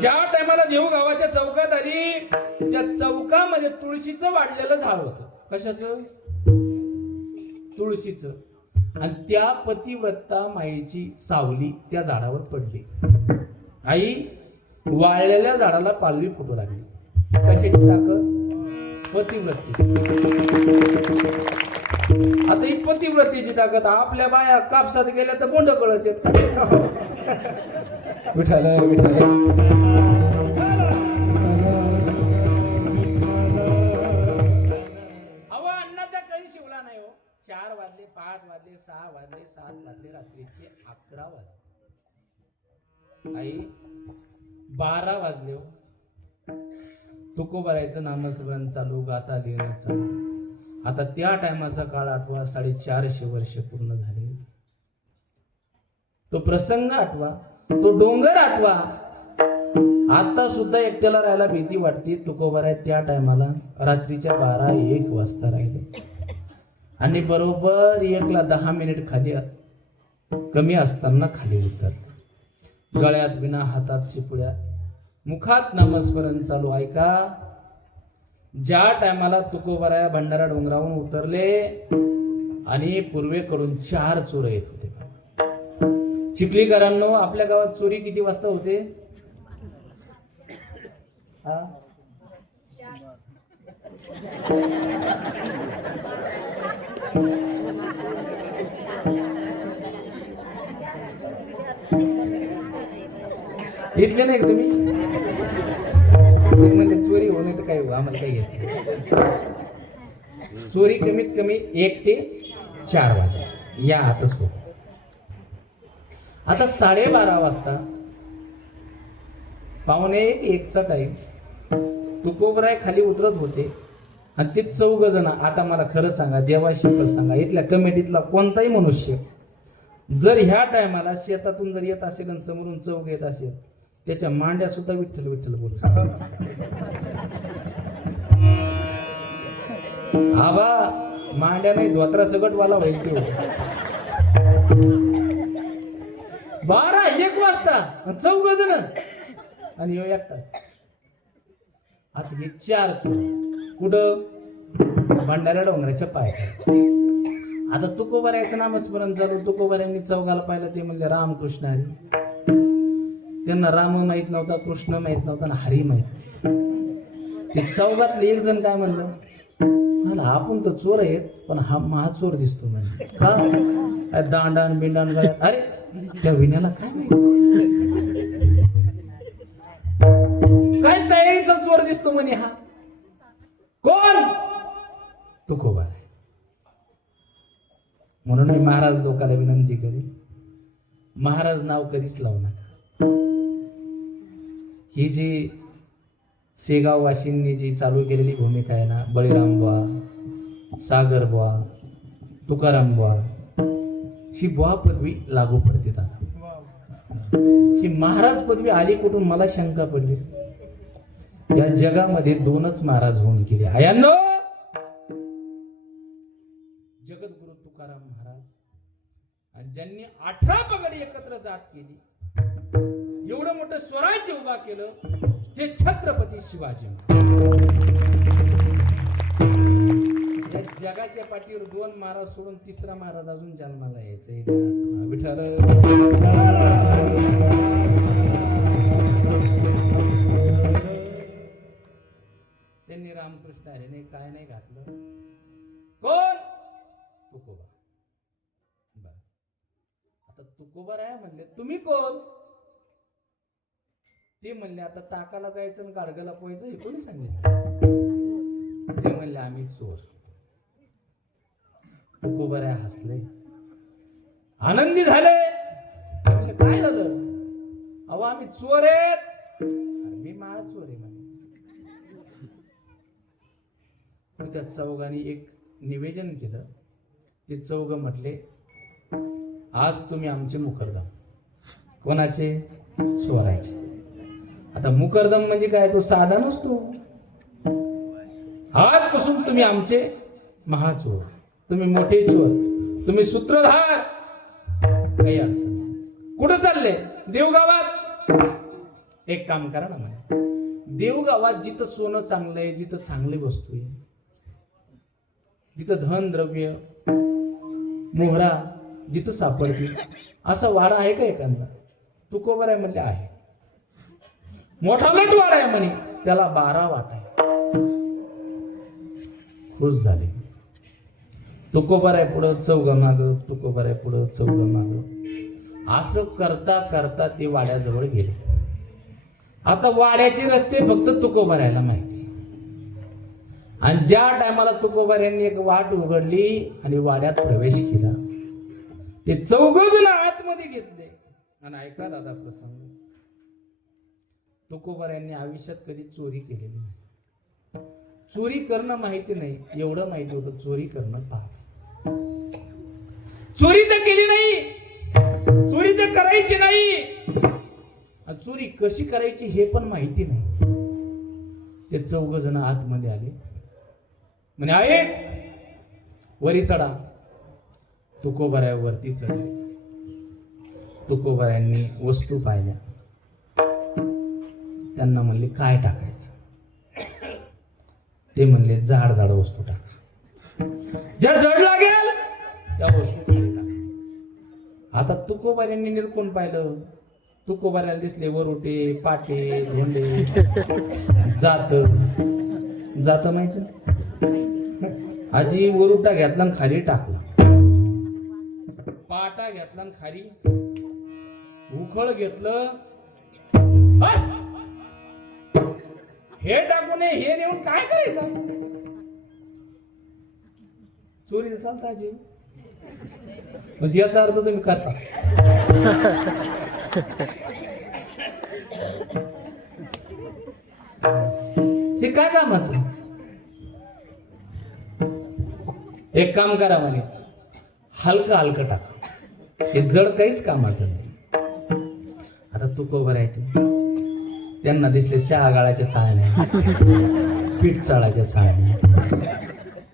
ज्या टायमाला देऊगावाच्या चौकात आली, त्या चौकामध्ये तुळशीचं वाढलेलं झाड होतं. कशाचं? तुळशीचं. आणि त्या पतिव्रता माईची सावली त्या झाडावर पडली. आई वाळलेल्या झाडाला पालवी फुटू लागली. कशाची ताकद? पतिव्रती. आता ही पतिव्रतेची ताकद. आपल्या बाया कापसात गेल्या तर बोंड कळत येत. विठाल विठाल. अहो अन्नाचा काही शिवला नाही हो. 4 वाजले, 5 वाजले, 6 वाजले, 7 वाजले, रात्रीचे 11 वाजले. आई 12 वाजले हो. तुकोबारायचं नामस्मरण चालू, गाथा लिहिणं चालू. आता त्या टायमाचा काळ आठवा. 450 वर्ष पूर्ण झाले. तो प्रसंग आठवा, तो डोंगर आठवा. आता सुद्धा एकट्याला राहायला भीती वाटते. तुकोबाराय त्या टायमाला रात्रीच्या 12-1 वाजता राहिले. आणि बरोबर 1ला 10 मिनिट खाली कमी असताना खाली उतर. गळ्यात विना, हातात चिपळ्या, मुखात नामस्मरण चालू. ऐका, ज्या टायमाला तुकोबाराया भंडारा डोंगरावरून उतरले आणि पूर्वेकडून 4 चोर येत होते. चिखलीकरांनो, आपल्या गावात चोरी किती वाजता होते? इथले नाही का तुम्ही? म्हणले चोरी होणे तर काय, आम्हाला काय घेत. चोरी कमीत कमी 1 ते 4 वाजे या आतच होत. आता 12:30 वाजता, 12:45चा टाइम, तुकोबराय खाली उतरत होते. आणि ते 4 जण. आता मला खरं सांगा, देवाशी सांगा, इथल्या कमिटीतला कोणताही मनुष्य जर ह्या टायमाला शेतातून जर येत असेल आणि समोरून चौघ येत असेल, त्याच्या मांड्या सुद्धा विठ्ठल विठ्ठल बोलत. आबा मांड्या नाही, धोत्रा सगटवाला होईल तो. 12-1 वाजता 4 जण आणि ह्यो एकटा. आता हे 4 चोर कुठं? भंडारा डोंगराच्या पायात. आता तुकोबारायचं नामस्मरण चालू. तुकोबाऱ्यांनी चौघाला पाहिलं. ते म्हणले रामकृष्ण हरी. त्यांना राम माहित नव्हता, कृष्ण माहित नव्हता आणि हरी माहित. ते चौघातले 1 जण काय म्हणलं, मला आपण तर चोर आहेत, पण हा महाचोर दिसतो. म्हणजे का? दांडान बिंडान गळ्यात. अरे त्या विण्याला काय काय तयारीचा चोर दिसतो म्हणे. हा कोण? तुकोबाराय. म्हणून मी महाराज लोकांना विनंती करी, महाराज नाव कधीच लावू नका. ही जी सेगाव वाशींनी जी चालू केलेली भूमिका आहे ना, बळीराम बुवा, सागर बुवा, तुकाराम बुवा, ही बुवा पदवी लागू पडते. ही महाराज पदवी आली कुठून? मला शंका पडली. या जगामध्ये 2च महाराज होऊन गेले. आयांनो, जगद्गुरु तुकाराम महाराज आणि ज्यांनी 18 पगडी एकत्र जात केली, एवढं मोठं स्वराज्य उभा केलं, ते छत्रपती शिवाजी. या जगाच्या पाठीवर 2 महाराज सोडून 3रा महाराज अजून जन्माला यायचंय. विठ्ठल. त्यांनी रामकृष्ण हरीने काय नाही घातलं. कोण? तुकोबा. आता तुकोबाराय म्हणले, तुम्ही कोण? ते म्हणले, आता ताकाला जायचं आणि गाडगाला पोहायचं हे कोणी सांगितलं? ते म्हणले, आम्ही चोर. तुकोबाराय हसले, आनंदी झाले. म्हणले, काय झालं? अहो आम्ही चोर आहेत. मी महाचोर आहे म्हणे. त्या चौघांनी एक निवेदन केलं. ते चौघ म्हटले, आज तुम्ही आमचे मुखरदाम. कोणाचे? चोरायचे. आता मुकरदम म्हणजे काय? तो साधा नसतो. आजपासून तुम्ही आमचे महाचोर, तुम्ही मोठे चोर, तुम्ही सूत्रधार. काही अडचण नाही. कुठं चालले? देवगावात. एक काम करा ना मला, देवगावात जिथं सोनं चांगलं आहे, जिथं चांगली वस्तू आहे, जिथं धन द्रव्य मोहरा जिथं सापडतील असा वाडा आहे का एखादा? तुकोबर आहे म्हणले आहे. मोठा लट वाडा आहे म्हणे, त्याला 12 वाट आहे. खुश झाले. तुकोबर आहे पुढं चौघ माग, तुकोबर आहे पुढं चौघ माग. असं करता करता ते वाड्याजवळ गेले. आता वाड्याचे रस्ते फक्त तुकोबाऱ्याला माहिती. आणि ज्या टायमाला तुकोबाऱ्यांनी एक वाट उघडली आणि वाड्यात प्रवेश केला, ते चौघजण आतमध्ये घेतले. आणि ऐका दादा प्रसंग, तुकोबाऱ्यांनी आयुष्यात कधी चोरी केलेली नाही. चोरी करणं माहिती नाही, एवढं माहिती होतं चोरी करणं पाप. चोरी तर केली नाही, चोरी तर करायची नाही, चोरी कशी करायची हे पण माहिती नाही. ते चौघ जण आतमध्ये आले. म्हणे ऐक, वरी चढा. तुकोबाऱ्यावरती चढले. तुकोबाऱ्यांनी वस्तू पाहिल्या. त्यांना म्हणले काय टाकायचं? ते म्हणले जाड जाड वस्तू टाका, ज्या जड लागेल त्या वस्तू खाली टाका. आता तुकोबाऱ्यांनी निरखून पाहिलं. तुकोबाऱ्याला दिसले वरोटे, पाटे, धोंडे, जात. जात माहिती? आजी वरुटा घेतला आणि खाली टाकला. पाटा घेतला आणि खाली, उखळ घेतलं. बस हे टाकू नये, हे नेऊन काय करायचं? चोरीला चालता आजी म्हणजे याचा अर्थ तुम्ही करता. हे काय कामाचं? एक काम करा म्हणे, हलकं हलकं टाका, हे जड काहीच कामाचं नाही. आता तुकोबर आहे ते, त्यांना दिसले चहा गाळाच्या चाळण्या, पीठ चाळाच्या चाळण्या,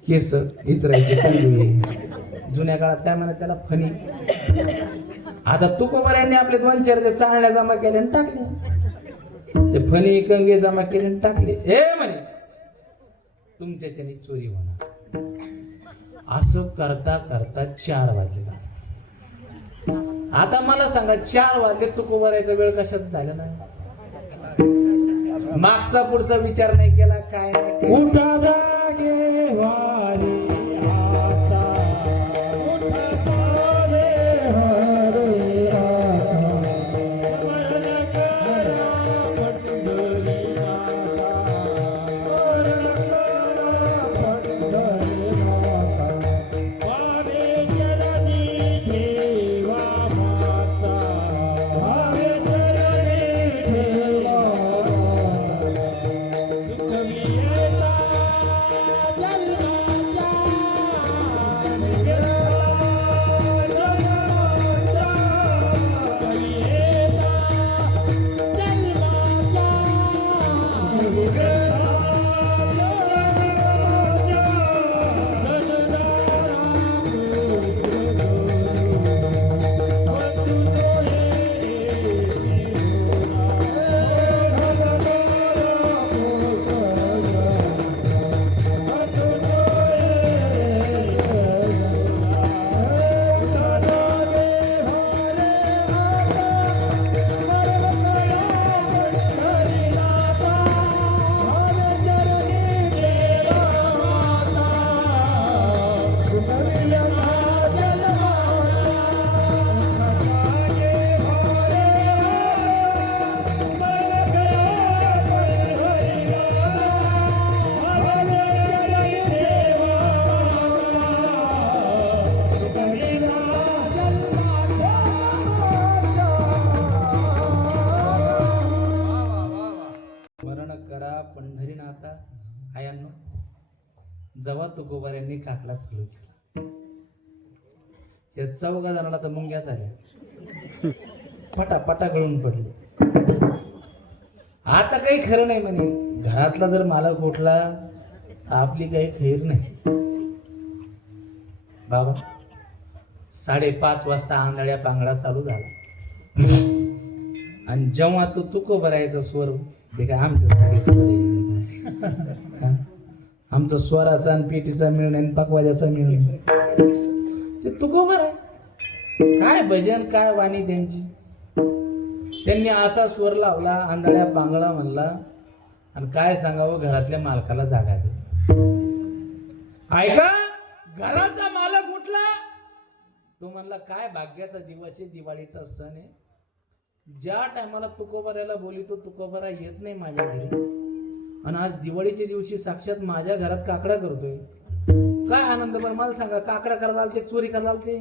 केस इचरायचे तांदूळ, जुन्या काळात काय म्हणत त्याला फणी. आता तुकोबर यांनी आपले 2-4 चाळण्या जमा केल्या आणि टाकल्या. ते फणी कंगे जमा केले आणि टाकले. हे म्हणे तुमच्याच्याने चोरी होणार. असं करता करता 4 वाजले. आता मला सांगा 4 वाजले, तुकोबारायचा वेळ कशाचा झाला नाही? मागचा पुढचा विचार नाही केला, काय नाही. उठा जागे वारी आता, उठा रे हरे आता, स्मरण करा पंढरीनाथा, स्मरण करा पंढरीनाथा, वावे चरणी ठेवा माता, वावे चरणी ठेवा पंढरीनाथा आयांनो, जेव्हा तुकोबाऱ्यांनी काकडा चालू केला, त्या 4 जणाला तर मुंग्या झाल्या. फटाफटा गळून पडले. आता काही खरं नाही म्हणे, घरातला जर मालक उठला आपली काही खैर नाही. बाबा 5:30 वाजता आंधळ्या पांगडा चालू झाला आणि जेव्हा तो तुको भरायचा स्वर ते काय आमचा स्वराचा आणि पेटीचा मिळणे आणि पकवाद्याचा मिळणे ते तुको भराय. काय भजन काय वाणी त्यांची. त्यांनी असा स्वर लावला, आंधळ्या पांगळा म्हणला आणि काय सांगावं, घरातल्या मालकाला जागा दे. ऐका, घराचा मालक उठला तो म्हणला काय भाग्याचा दिवस आहे, दिवाळीचा सण आहे. ज्या टायमाला तुकोबऱ्याला बोलितो तुकोबरा येत नाही माझ्या घरी आणि आज दिवाळीच्या दिवशी साक्षात माझ्या घरात काकडा करतोय. काय आनंद. बरं मला सांगा, काकडा करायला आलते चोरी करायला आलते?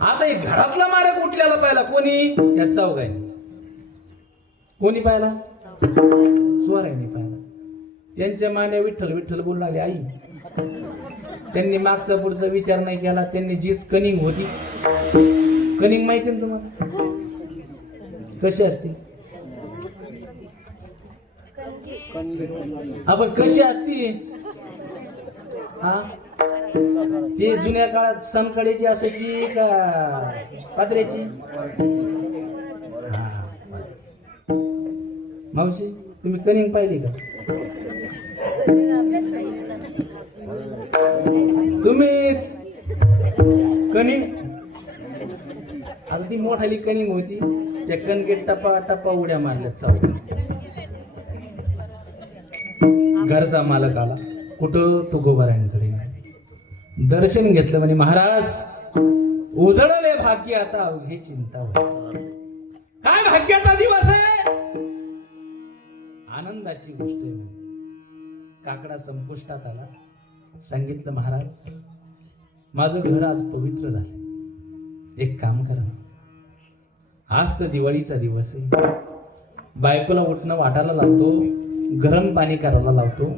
आता एक घरातला मालक उठल्याला पाहिला कोणी, या चौघाय कोणी पाहिला, चोरायने पाहिला. त्यांच्या मान्या विठ्ठल विठ्ठल बोलू लागले. आई त्यांनी मागचा पुढचा विचार नाही केला. त्यांनी जीच कनिंग होती, कनिंग माहिती ना तुम्हाला कशी असते, आपण कशी असती हा, ते जुन्या काळात सनकडेची असायची का पात्र्याची? मावशी तुम्ही कनिंग पाहिली का? तुम्हीच कनिंग. आता ती मोठाली कनिंग होती, त्या कणकेत टपा टपा उड्या मारल्या चावल्या. घरचा मालक आला कुठं, तुकोबारांकडे दर्शन घेतलं. म्हणे महाराज उजळले भाग्य आता अवघे चिंता. काय भाग्याचा दिवस आहे, आनंदाची गोष्ट आहे. काकडा संपुष्टात आला. सांगितलं महाराज माझं घर आज पवित्र झालं, एक काम करा, आज तर दिवाळीचा दिवस आहे, बायकोला उठणं वाटायला लावतो, गरम पाणी करायला लावतो,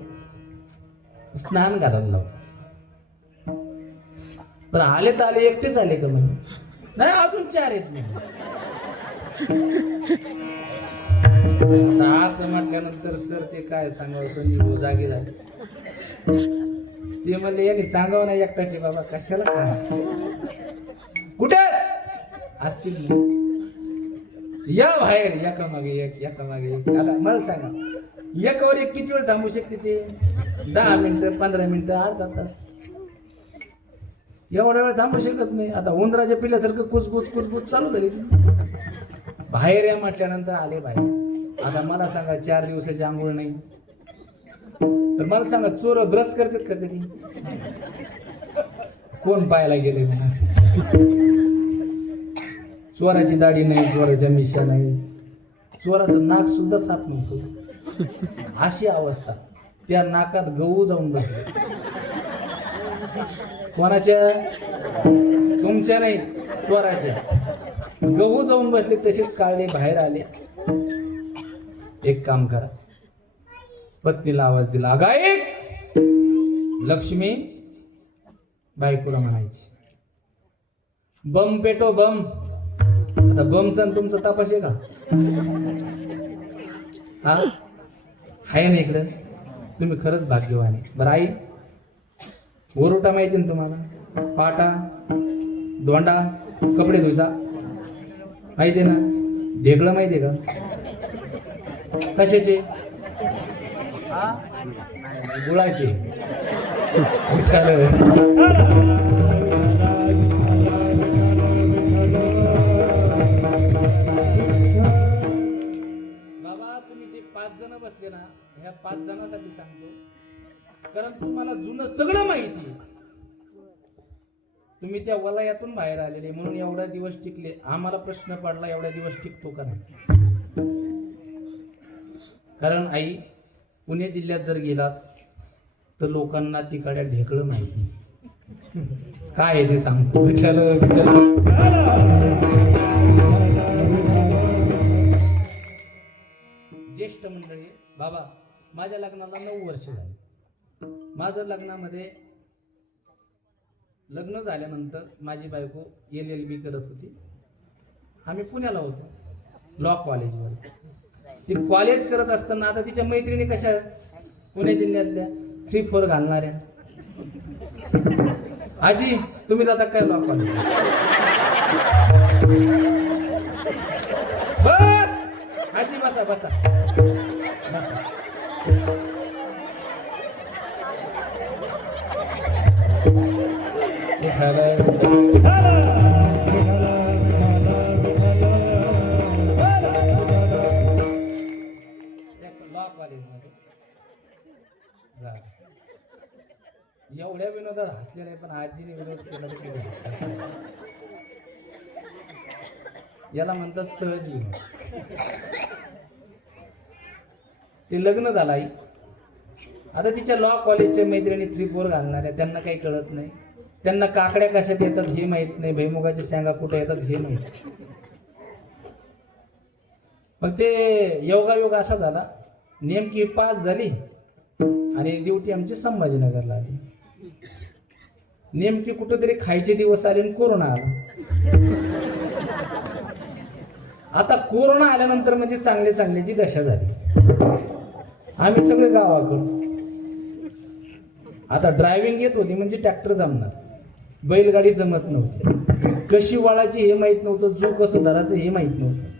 स्नान करायला लावतो. पण आले तर आले, एकटेच आले का म्हणे? नाही अजून 4 येत नाही. आता असं म्हटल्यानंतर सर ते काय सांगावं, संजीव जागे झाले. ते म्हणले यांनी सांगावं नाही एकटाचे बाबा, कशाला काय कुठे असतील ना? या बाहेर, एका मागे एक, एका मागे एक. आता मला सांगा, एकावर एक किती वेळ थांबू शकते ते? 10 मिनिटं, 15 मिनिटं, अर्धा तास. एवढा वेळ थांबू शकत नाही. आता उंदराच्या पिल्ल्यासारखं कुसकुस कुसकुस चालू झाली. बाहेर या म्हटल्यानंतर आले बाहेर. आता मला सांगा, 4 दिवसाची आंघोळ नाही तर मला सांगा, चोर ब्रश करतात का कधी? कोण पाहायला गेले म्हणा? चोराची दाढी नाही, चोराच्या मिशा नाही, चोराचं नाक सुद्धा साफ नव्हतं. अशी अवस्था. त्या नाकात गहू जाऊन बसले. कोणाच्या? तुमच्या नाही, चोराच्या. गहू जाऊन बसले, तसेच काढले, बाहेर आले. एक काम करा, पत्नीला आवाज दिला. अगाई लक्ष्मी, बायकोला म्हणायची बम पेटो बम. आता बमचा तुमचा तपास आहे का? हा आहे ना इकडं? तुम्ही खरंच भाग्यवान आहे. बरं आई, ओरोटा माहिती ना तुम्हाला? पाटा, दोंडा, कपडे धुयचा माहिती आहे ना? ढेकळं माहिती आहे का? कशाचे? गुळाचे. बाबा तुम्ही जे 5 जण बसले ना, ह्या 5 जणांसाठी सांगतो, कारण तुम्हाला जुनं सगळं माहिती आहे. तुम्ही त्या वलयातून बाहेर आलेले म्हणून एवढा दिवस टिकले. आम्हाला प्रश्न पडला एवढा दिवस टिकतो का नाही? कारण आई, पुणे जिल्ह्यात जर गेलात तर लोकांना तिकडे ढेकळं माहिती काय आहे ते सांगतो. ज्येष्ठ मंडळी, बाबा माझ्या लग्नाला 9 वर्ष झाली. माझं लग्नामध्ये लग्न झाल्यानंतर माझी बायको LLB करत होती आम्ही पुण्याला होतो लॉ कॉलेजवर. ती कॉलेज करत असताना आता तिच्या मैत्रिणी कशा पुणे जिल्ह्यातल्या 3-4 घालणाऱ्या. आजी तुम्ही जाता काय लॉ कॉलेज? बस आजी बसा बसा बसा. लॉ कॉलेजमध्ये जा. एवढ्या विनोदात हसले नाही, पण आजीने विनोद केला तर किती हसले. याला म्हणतात सहज विनोद. ते लग्न झालं आई. आता तिच्या लॉ कॉलेजच्या मैत्रिणी 3-4 घालणाऱ्या, त्यांना काही कळत नाही. त्यांना काकड्या कशात येतात हे माहित नाही, भैमुगाच्या शेंगा कुठे येतात हे माहित. मग ते योगायोग असा झाला, नेमकी पास झाली आणि ड्युटी आमची संभाजीनगरला आली. नेमकी कुठेतरी खायचे दिवस आले आणि कोरोना आला. आता कोरोना आल्यानंतर म्हणजे चांगल्याची दशा झाली. आम्ही सगळे गावाकडं. आता ड्रायव्हिंग येत होती म्हणजे ट्रॅक्टर जमणार, बैलगाडी जमत नव्हती, कशी वळायची हे माहीत नव्हतं, जो कसं धरायचं हे माहीत नव्हतं.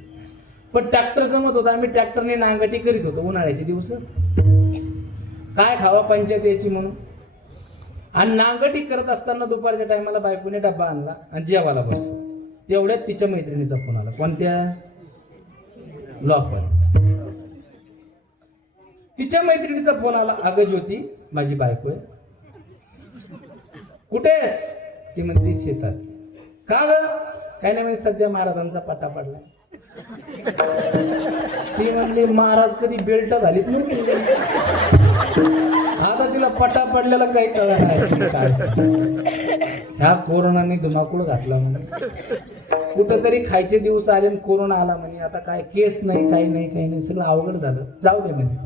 पण ट्रॅक्टर जमत होता. आम्ही ट्रॅक्टरने नांगाटी करीत होतो उन्हाळ्याचे दिवस. काय खावा पंचायत यायची म्हणून. आणि नांगटी करत असताना दुपारच्या टायमाला बायकोने डब्बा आणला आणि जेवायला बसलो. तेवढ्यात तिच्या मैत्रिणीचा फोन आला. कोणत्या? Law college. तिच्या मैत्रिणीचा फोन आला. अगं ज्योती माझी बायको आहे. कुठेस? ती म्हणते शेतात. का ग? काय नाही, म्हणजे सध्या महाराजांचा पट्टा पडला. ती म्हणली महाराज कधी बेल्ट घालीत नव्हती, आता तिला पट्टा पडलेला काही कळत नाही. काय ह्या कोरोनाने धुमाकूळ घातला म्हणे. कुठंतरी खायचे दिवस आले आणि कोरोना आला म्हणे. आता काय केस नाही, काही नाही, सगळं अवघड झालं. जाऊ दे म्हणे.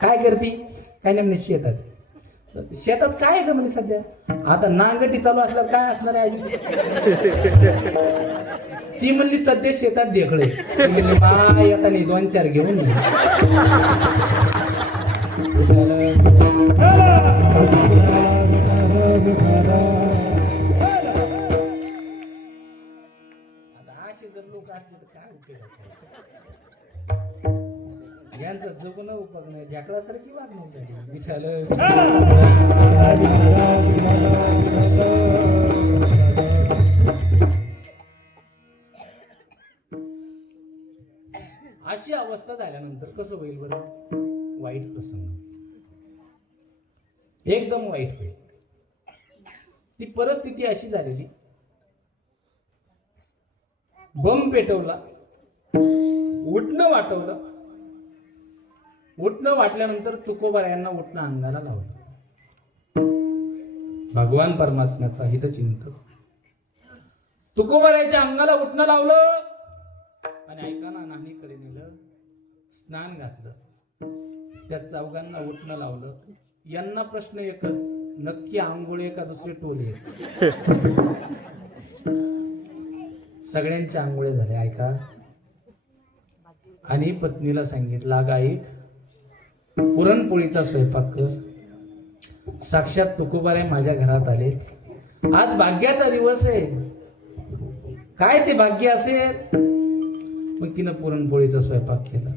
काय करती? काय नाही म्हणे शेतात. शेतात काय आहे का म्हणे सध्या? आता नांगटी चालू असल्यावर काय असणार आहे? ती म्हणली सध्या शेतात ढेकळे. माय आता नाही 2-4 घेऊन असे जर लोक असले तर काय उपयोग? यांचं जगून उपयोग नाही, ढेकळासारखी वागणूक झाली. विठ्ठल अशी अवस्था झाल्यानंतर कसं होईल बरं? वाईट प्रसंग, एकदम वाईट होईल. ती परिस्थिती अशी झालेली, बम पेटवला, उठणं वाटवलं. उठणं वाटल्यानंतर तुकोबारायांना उठणं अंगाला लावलं. भगवान परमात्म्याचा हितचिंतक तुकोबाराच्या अंगाला उठणं लावलं आणि ऐकाना नाहीकडे नेलं, स्नान घातलं. त्या चौघांना उठणं लावलं. यांना प्रश्न एकच, नक्की आंघोळे का दुसरे टोले? सगळ्यांच्या आंघोळे झाले. ऐका. आणि पत्नीला सांगितलं, अगं ऐक, पुरणपोळीचा स्वयंपाक कर. साक्षात तुकोबाराय माझ्या घरात आले. आज भाग्याचा दिवस आहे. काय ते भाग्य असेल? मग तिनं पुरणपोळीचा स्वयंपाक केला.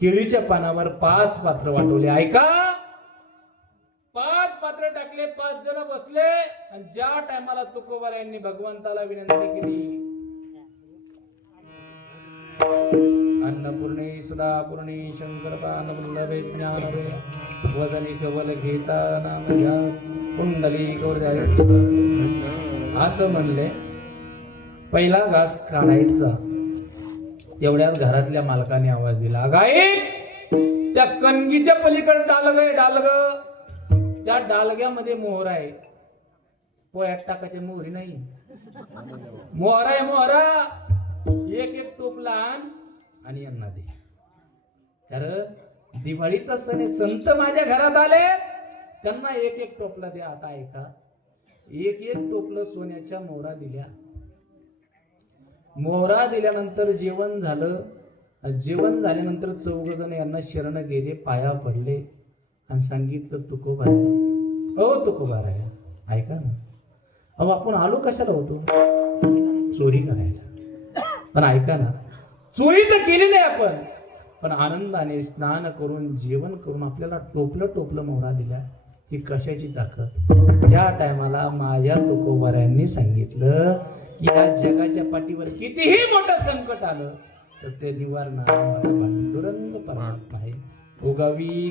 केळीच्या पानावर 5 पात्र वाटवले. ऐका, 5 पात्र टाकले, 5 जण बसले. आणि ज्या टायमाला तुकोबारायांनी भगवंताला विनंती केली, अन्नपूर्णे सदापूर्णे शंकरपानवल्लभे ज्ञानवे वजनी कवल घेता नाम ध्यास कुंडली गौरधारी. असं म्हणले. पहिला घास काढायचा तेवढ्याच घरातल्या मालकाने आवाज दिला, गाई त्या कणगीच्या पलीकडे डालग आहे, डालग. त्या डालग्यामध्ये मोहरा आहे. पोयात टाकायची मोहरी नाही, मोहरा आहे, मोहरा. एक टोप लहान आणि यांना दे. कारण दिवाळीचा सण आहे, संत माझ्या घरात आले, त्यांना एक टोपला द्या. आता ऐका, एक टोपलं सोन्याच्या मोहरा दिल्या. मोहरा दिल्यानंतर जेवण झालं. जेवण झाल्यानंतर चौघजण यांना शरण गेले, पाया पडले आणि सांगितलं तुकोबाराया, ओ तुकोबाराया ऐका ना, अहो आपण आलो कशाला होतो? चोरी करायला. पण ऐका ना, चोरी तर केली नाही आपण, पण आनंदाने स्नान करून जेवण करून आपल्याला टोपलं टोपलं मोहरा दिल्या. ही कशाची ताकद? या टायमाला माझ्या तुकोबारायांनी सांगितलं की या जगाच्या पाठीवर कितीही मोठं संकट आलं तर ते निवारणारा माझा पांडुरंग परमात्मा आहे. उगावी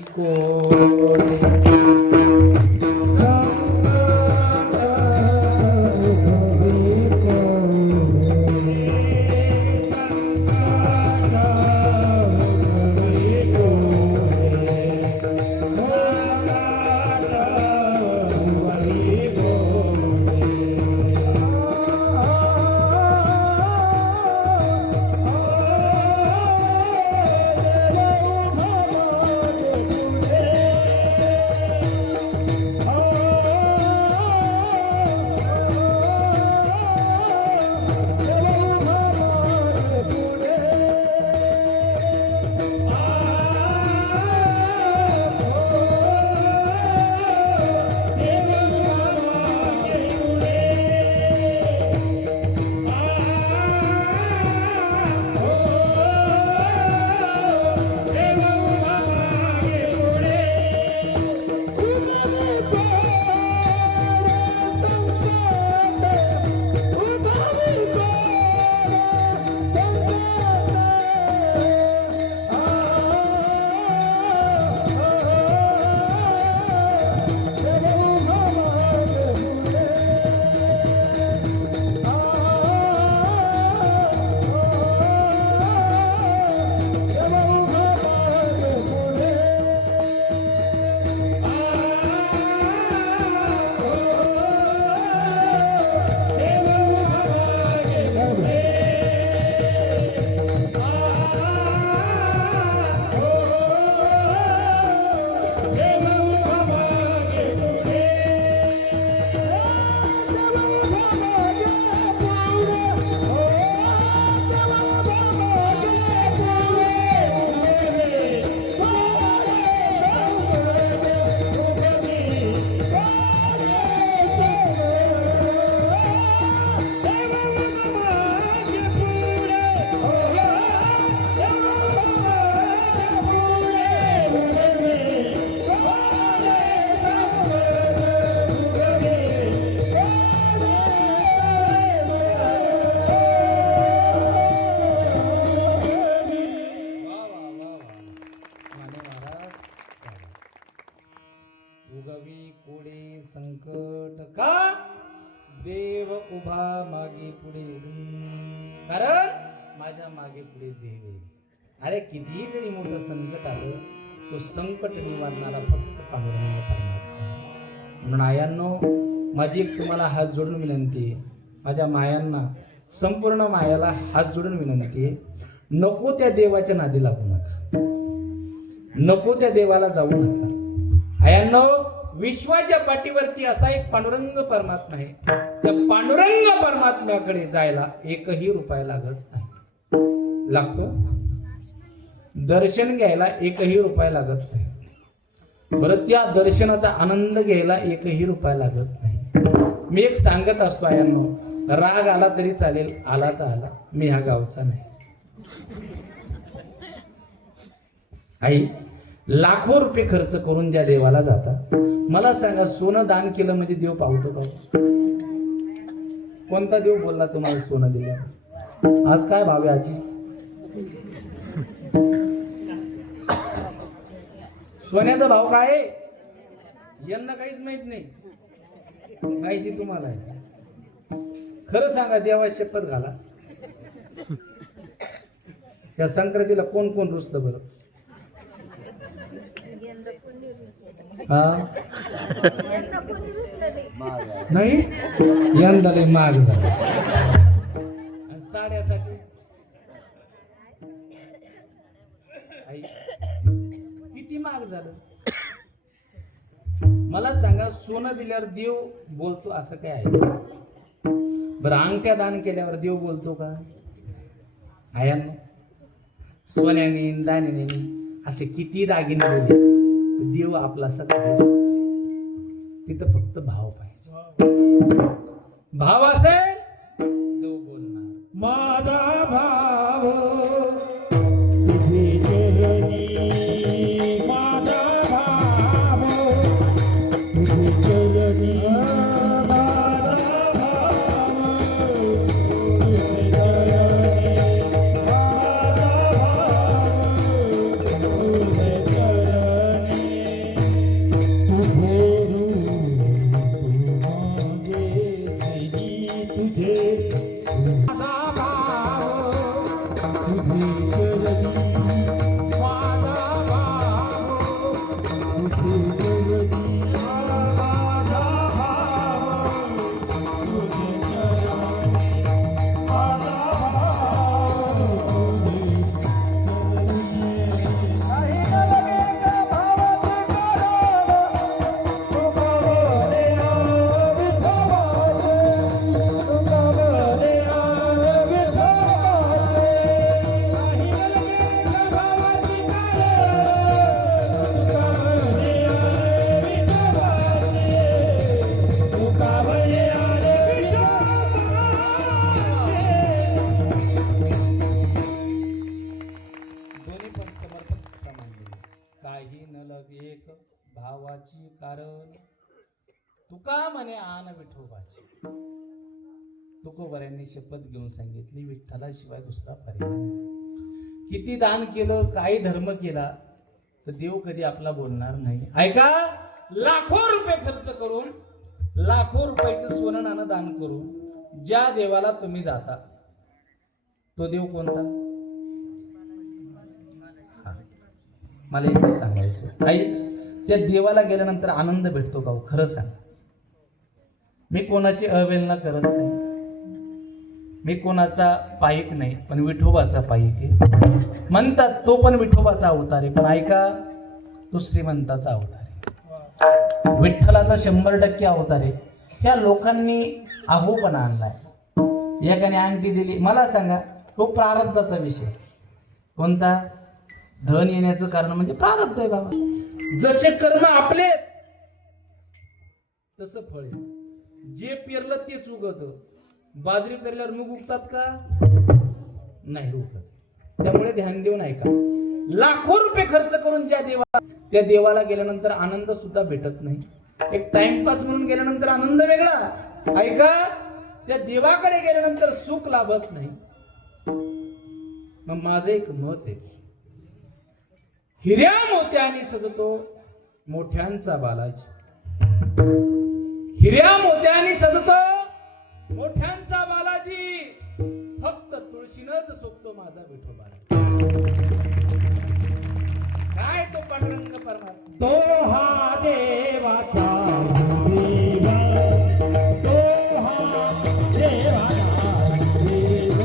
कोडे संकट का देव उभा मागे पुढे, कारण माझ्या मागे पुढे देव आहे. अरे कितीही तरी मोठं संकट आलं, तो संकट निवारणारा फक्त पांडुरंग परमात्मा. म्हणून आयांनो, माझी एक तुम्हाला हात जोडून विनंती आहे, माझ्या मायांना, संपूर्ण मायाला हात जोडून विनंती आहे, नको त्या देवाच्या नादी लागू नका, नको त्या देवाला जाऊ नका. आयांनो, विश्वाच्या पाठीवरती असा एक पांडुरंग परमात्मा आहे, त्या पांडुरंग परमात्म्याकडे जायला एकही रुपया लागत नाही. लागतो दर्शन घ्यायला एकही रुपया लागत नाही. बरं, त्या दर्शनाचा आनंद घ्यायला एकही रुपया लागत नाही. मी एक सांगत असतो आयांनो, राग आला तरी चालेल, आला तर आला, मी ह्या गावचा नाही. आई, लाखो रुपये खर्च करून ज्या देवाला जाता, मला सांगा, सोनं दान केलं म्हणजे देव पावतो का? कोणता देव बोलला तुम्हाला सोनं दिलं? आज काय भाव आहे आजी? सोन्याचा भाव काय आहे यांना काहीच माहित नाही, माहिती तुम्हाला आहे. खरं सांगा, देवा शपथ घाला, या संक्रांतीला कोण कोण रुसलं बरं? हा नाही, यंदा लई महाग झाला. साड्यासाठी किती महाग झालं? मला सांगा, सोनं दिल्यावर देव बोलतो असं काय आहे? बरं, अंगठ्या दान केल्यावर देव बोलतो का? आयांनो, सोन्याने दाण्याने असे किती दागिने दिले, देव आपला सगळा तिथं फक्त भाव पाहिजे. भाव असेल देव बोलणार. माझा भाव तुझे चरणी, माझा भाव तुझे चरणी, माझा भाव तुझे चरणी, माझा भाव तुझे चरणी. तुझे रूप मागे तुझे माझा भाव तुझे चरणी, माझा भाव तुझे चरणी, माझा भाव तुझे चरणी, माझा भाव तुझे चरणी. काही न लगे त्या भावाचे कारण, तुका बोले विठोबाचे, तुका बोले विठोबाचे. काही न लगे त्या भावाचे कारण, तुका बोले विठोबाचे, तुका बोले विठोबाचे. दोन्ही पण समर्पक मानले. काही न लगे एक भावाची कारण, तुका म्हणे आन विठोबाची. तुकोबऱ्यांनी शपथ घेऊन सांगितली, विठ्ठलाशिवाय दुसरा पर्याय नाही. किती दान केलं, काही धर्म केला तर देव कधी आपला बोलणार नाही. ऐका, लाखो रुपये खर्च करून, लाखो रुपयाचं सोनं नाणं दान करून ज्या देवाला तुम्ही जाता तो देव कोणता? मला एकच सांगायचं, आई, त्या देवाला गेल्यानंतर आनंद भेटतो का हो? खरं सांग. मी कोणाची अवहेलना करत नाही, मी कोणाचा पाईक नाही, पण विठोबाचा पाईक आहे. म्हणतात तो पण विठोबाचा अवतार आहे, पण ऐका, तो श्रीमंताचा अवतार आहे. विठ्ठलाचा 100% अवतार आहे. ह्या लोकांनी अहोपणा आणलाय. एकाने अंगठी दिली, मला सांगा, तो प्रारब्धाचा विषय. कोणता? धन येण्याचं कारण म्हणजे प्रारब्ध आहे बाबा. जसे कर्म आपले तसं फळ आहे. जे पेरलं तेच उगत. बाजरी पेरल्यावर मूग उगतात का? नाही उगत. त्यामुळे ध्यान देऊन ऐका. लाखो रुपये खर्च करून त्या देवाला गेल्यानंतर आनंद सुद्धा भेटत नाही. एक टाइमपास म्हणून गेल्यानंतर आनंद वेगळा. ऐका, त्या देवाकडे गेल्यानंतर सुख लाभत नाही. मग माझं एक मत आहे, हिऱ्या मोत्याने सजतो मोठ्यांचा बालाजी. हिऱ्या मोत्याने सजतो मोठ्यांचा बालाजी. फक्त तुळशीनच सोबतो माझा विठोबा. काय तो पांडुरंग परमात्मा, तो हा देवाचा देव, तो हा देवाचा देव,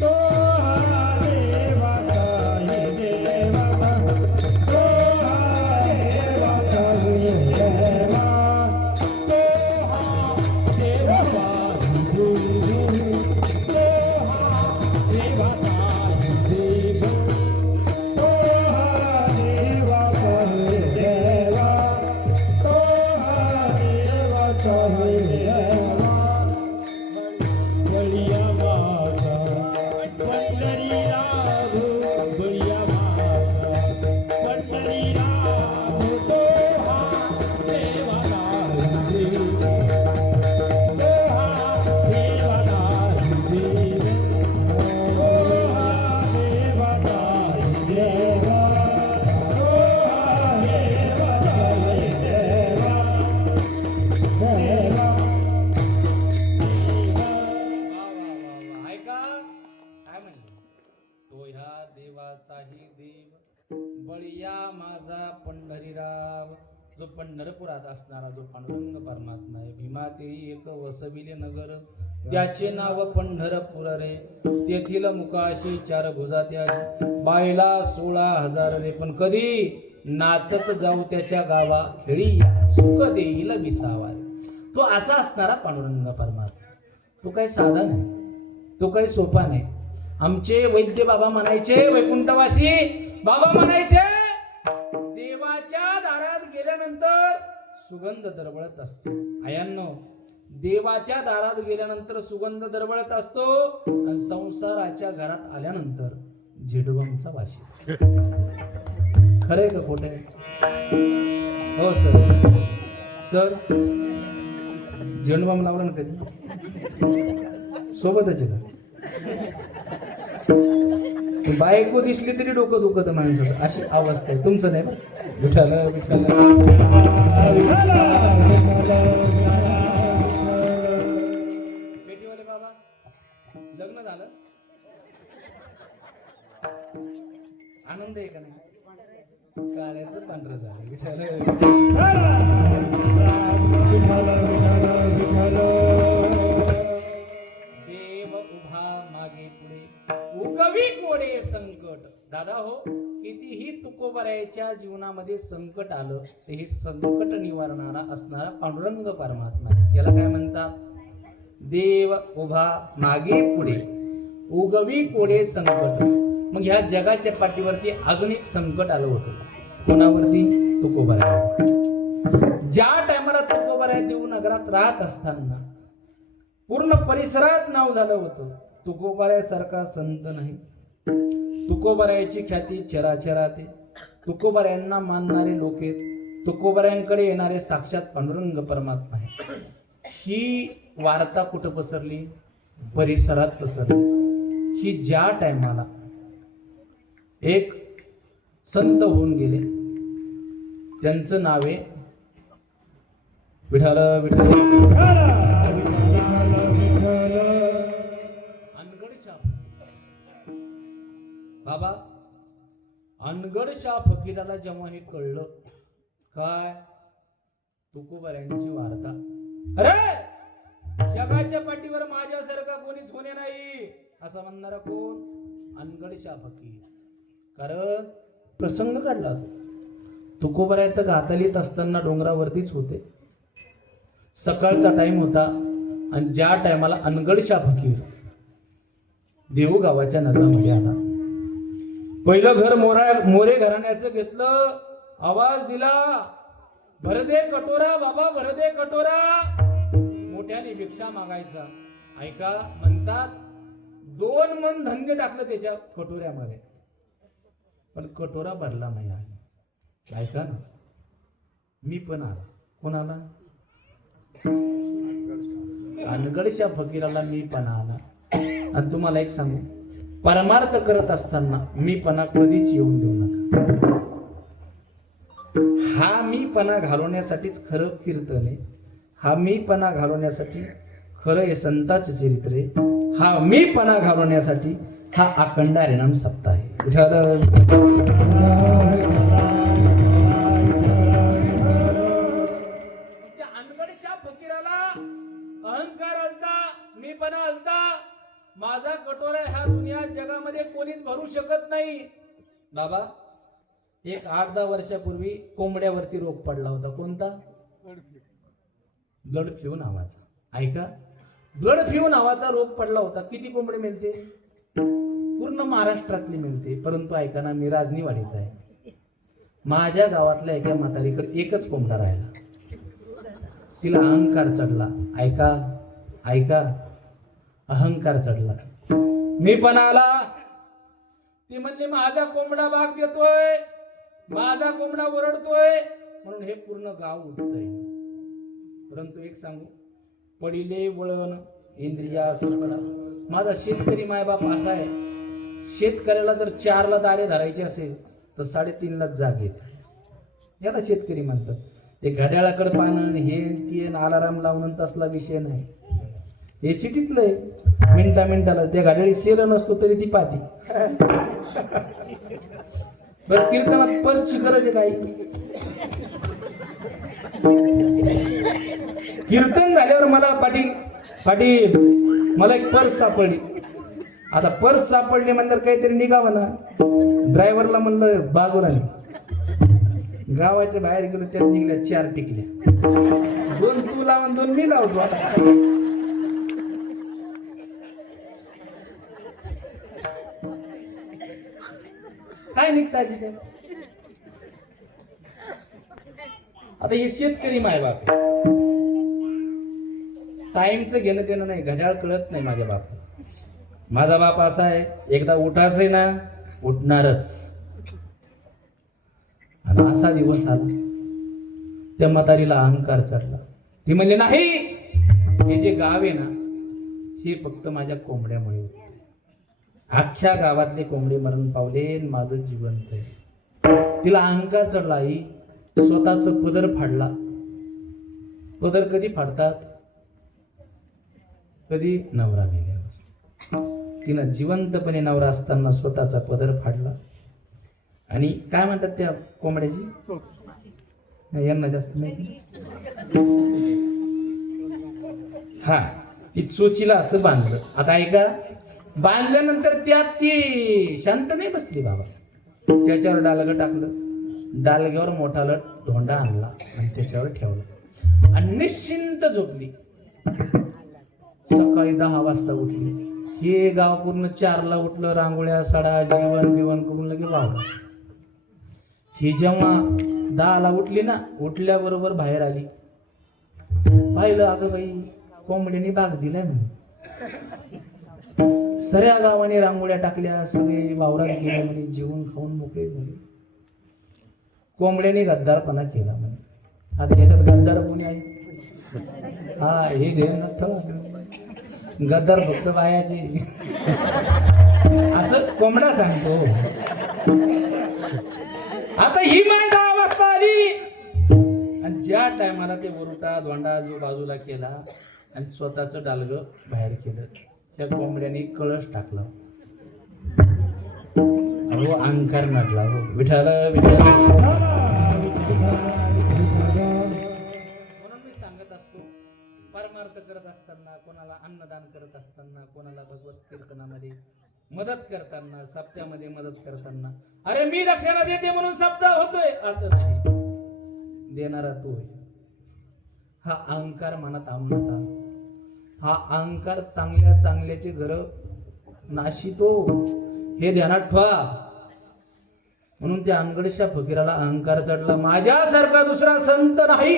तो हा देवाचा देव, तो हा देवाचा देव, तो हा देवाचा देव, तो हा देवाचा देव, तो हा देवाचा देवा, तो हा देवाचा देवा. बळीया माझा पंढरी राघ, बळीया माझा पंढरी राघ, तो हा देवाचा देव, तो हा देवाचा देव, तो हा देवाचा देवा, तो हा देवाचा देवा, देवा. ऐका काय म्हणले, तो ह्या देवाचाही देव, बळीया माझा पंढरीराव. जो पंढरपुरात असणारा जो पांडुरंग परमात्मा आहे. भीमा तेही एक वसविले नगर, त्याचे नाव पंढरपूर रे. तेथील मुकाशी 4 भुजा त्याची, बायला 16,000 रे. पण कधी नाचत जाऊ त्याच्या गावा, खेळी या सुख देईल विसावा रे. तो असा असणारा पांडुरंग परमात्मा. तो काही साधा नाही, तो काही सोपा नाही. आमचे वैद्य बाबा म्हणायचे, वैकुंठवासी बाबा म्हणायचे, देवाच्या दारात गेल्यानंतर सुगंध दरवळत असतो. आयांनो, देवाच्या दारात गेल्यानंतर सुगंध दरवळत असतो आणि संसाराच्या घरात आल्यानंतर झेडूबामचा वास येतो. खरंय का खोटं आहे? हो सर. सर झेंडूबाम लावला ना कधी? सोबतच आहे का? बायको दिसली तरी डोकं दुखत माणसाचं, अशी अवस्था आहे. तुमचं नाही बरं. विठ्ठल विठ्ठल. पेटीवाले बाबा, लग्न झालं? आनंद आहे का नाही? काळ्याचं पांढरं झालं. विठ्ठल देव उभा मागे पुढे उगवी कोडे संकट. दादा हो, कितीही तुकोबरायच्या जीवनामध्ये संकट आलं ते हे संकट निवारणारा असणारा पांडुरंग परमात्मा. याला काय म्हणतात? देव उभा मागे पुढे उगवी कोडे संकट. मग ह्या जगाच्या पाठीवरती अजून एक संकट आलं होतं. कोणावरती? तुकोबराय. ज्या टायमाला तुकोबराय देऊ नगरात राहत असताना पूर्ण परिसरात नाव झालं होतं. तुकोबरायासारखा संत नाही. तुकोबरायाची ख्याती चराचरात आहे. तुकोबरायांना मानणारे लोक आहेत. तुकोबरायांकडे येणारे साक्षात पांडुरंग परमात्मा आहे. ही वार्ता कुठं पसरली? परिसरात पसरली. ही ज्या टायमाला एक संत होऊन गेले, त्यांचं नाव आहे विठ्ठल विठ्ठल अनगडशाह बाबा. अनगडशाह फकीराला जेव्हा हे कळलं, काय तुकोबरायांची वार्ता, अरे जगाच्या पाठीवर माझ्यासारखा कोणीच होणे नाही असं म्हणणारा कोण? अनगडशाह फकीर. कारण प्रसंग काढला तुकोबराय तर गातालीत असताना डोंगरावरतीच होते. सकाळचा टाइम होता आणि ज्या टायमाला अनगडशाह फकीर देहू गावाच्या नगरामध्ये आला. पहिलं घर मोरे घराण्याचं घेतलं. आवाज दिला, भरदे कटोरा बाबा, भरदे कटोरा. मोठ्याने भिक्षा मागायचा. ऐका, म्हणतात 2 मन धान्य टाकलं त्याच्या कटोऱ्यामध्ये, पण कटोरा भरला नाही. ऐका ना, मी पण आला. कोणाला? अनगडशाह फकीराला मी पण आला. आणि तुम्हाला एक सांगू, परमार्थ करत असताना मी पणा कधीच येऊन देऊ नका. हा मी पणा घालवण्यासाठीच खरं कीर्तन आहे. हा मी पणा घालवण्यासाठी खरं हे संताचं चरित्र आहे. हा मी पणा घालवण्यासाठी हा अखंड हरिनाम सप्ताह आहे. अनगडशाह फकीराला अहंकार आलता, मी पणा आलता. माझा कटोरा ह्या दुनिया जगामध्ये कोणीच भरू शकत नाही. बाबा, एक 8-10 वर्षापूर्वी कोंबड्यावरती रोग पडला होता. कोणता? ब्लड फ्लू नावाचा. ऐका, ब्लड फ्लू नावाचा रोग पडला होता. किती कोंबडे मिळते? पूर्ण महाराष्ट्रातली मिळते. परंतु ऐका ना, मी राजनीवाडीचा आहे. माझ्या गावातल्या एका म्हातारीकडे एकच कोंबडा राहिला. तिला अहंकार चढला. ऐका ऐका, अहंकार चढला. मी पण आला. ती म्हणली माझा कोंबडा भाग देतोय, माझा कोंबडा ओरडतोय, म्हणून हे पूर्ण गाव उठतंय. परंतु एक सांगू, पडिले वळण इंद्रिया सकळा. माझा शेतकरी मायबाप असा आहे, शेतकऱ्याला जर 4ला दारे धरायचे असेल तर 3.5लाच जाग येत. याला शेतकरी म्हणतात. ते घड्याळाकडे पाहणं, हे अलाराम लावणं तसला विषय नाही. हे सिटीतलं आहे. मिनिटाला त्या घड्याळी शेर नसतो तरी ती पाहते. बरं, कीर्तनात पर्सची गरज आहे काही? कीर्तन झाल्यावर मला पाटील मला एक पर्स सापडली. आता पर्स सापडली म्हणलं काहीतरी निघावं ना. ड्रायव्हरला म्हणलं बाजूला नाही. गावाच्या बाहेर गेलो, त्यात निघल्या 4 टिकल्या. 2 तू लाव, 2 मी लावतो. आता काय निघताची ते. आता हे शेतकरी मायबाप टाइमचं घेणं देणं नाही, घड्याळ कळत नाही माझ्या बापाला. माझा बाप असा आहे, एकदा उठाच आहे ना उठणारच. आणि असा दिवस आला त्या म्हातारीला अहंकार चढला. ती म्हणली नाही, हे जे गाव आहे ना हे फक्त माझ्या कोंबड्यामुळे होते. अख्ख्या गावातले कोंबडे मरण पावले, माझं जिवंत आहे. तिला अहंकार चढला. आई स्वतःच पदर फाडला. पदर कधी फाडतात? कधी नवरा गेल्यावर. तिनं जिवंतपणे नवरा असताना स्वतःचा पदर फाडला. आणि काय म्हणतात त्या कोंबड्याची, नाही यांना जास्त माहिती. हा, ती चोचीला असं बांधलं. आता ऐका, बांधल्यानंतर त्यात ती शांत नाही बसली बाबा. त्याच्यावर डालगं टाकलं, डालग्यावर मोठा धोंडा आणला आणि त्याच्यावर ठेवला आणि निश्चिंत झोपली. सकाळी 10 वाजता उठली. हे गाव पूर्ण 4ला उठलं, रांगोळ्या सडा जेवण बिवण करून लगे वावलं. ही जेव्हा 10ला उठली ना, उठल्याबरोबर बाहेर आली. पाहिलं, अगं बाई कोंबड्याने बाग दिलाय म्हणे. सगळ्या गावाने रांगोळ्या टाकल्या, सगळे वावरात गेले म्हणे, जेवून खाऊन मोकळे झाले. कोंबड्याने गद्दारपणा केला म्हणे. आता याच्यात गद्दार कोणी आहे? हा, हे गद्दार फक्त बायाचे असं कोंबडा सांगतो. आता ही माझा अवस्था आली. आणि ज्या टायमाला ते वरुटा धोंडा जो बाजूला केला आणि स्वतःच डालगं बाहेर केलं, त्या कोंबड्याने कळस टाकला. अहो अहंकार नटला. हो विठाल विठाल. म्हणून मी सांगत असतो, परमार्थ करत असताना, कोणाला अन्नदान करत असताना, कोणाला भगवत कीर्तनामध्ये मदत करताना, सप्त्यामध्ये मदत करताना, अरे मी दक्षिणा देते म्हणून सप्ताह होतोय असं नाही. देणारा तो आहे. हा अहंकार मनात आणू नका. हा अहंकार चांगल्या चांगल्याचे घर नाशितो, हे ध्यानात ठेवा. म्हणून त्या अनगडशा फकीराला अहंकार चढला, माझ्यासारखा दुसरा संत नाही.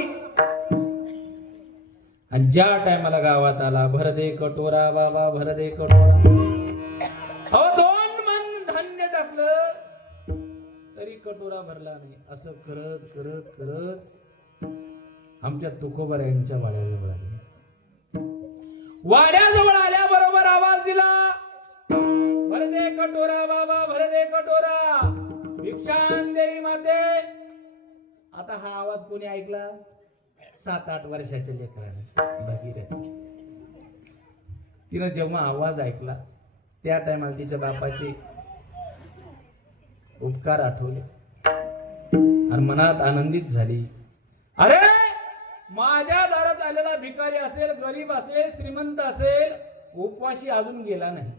आणि ज्या टायमाला गावात आला, भर दे कटोरा बाबा, भर दे कटोरा. अहो 2 मन धान्य टाकलं तरी कटोरा भरला नाही. असं करत करत करत आमच्या तुकोबारायांच्या वाड्याजवळ आले. वाड्याजवळ आल्याबरोबर आवाज दिला, भर दे कटोरा बाबा, भर दे कटोरा, भिक्षान देई माते. आता हा आवाज कोणी ऐकला? 7-8 वर्षाच्या लेकराने, भगीरथी. तिनं जेव्हा आवाज ऐकला त्या टायमाला तिच्या बापाचे उपकार आठवले आणि मनात आनंदित झाली. अरे माझ्या दारात आलेला भिकारी असेल, गरीब असेल, श्रीमंत असेल, उपवाशी अजून गेला नाही.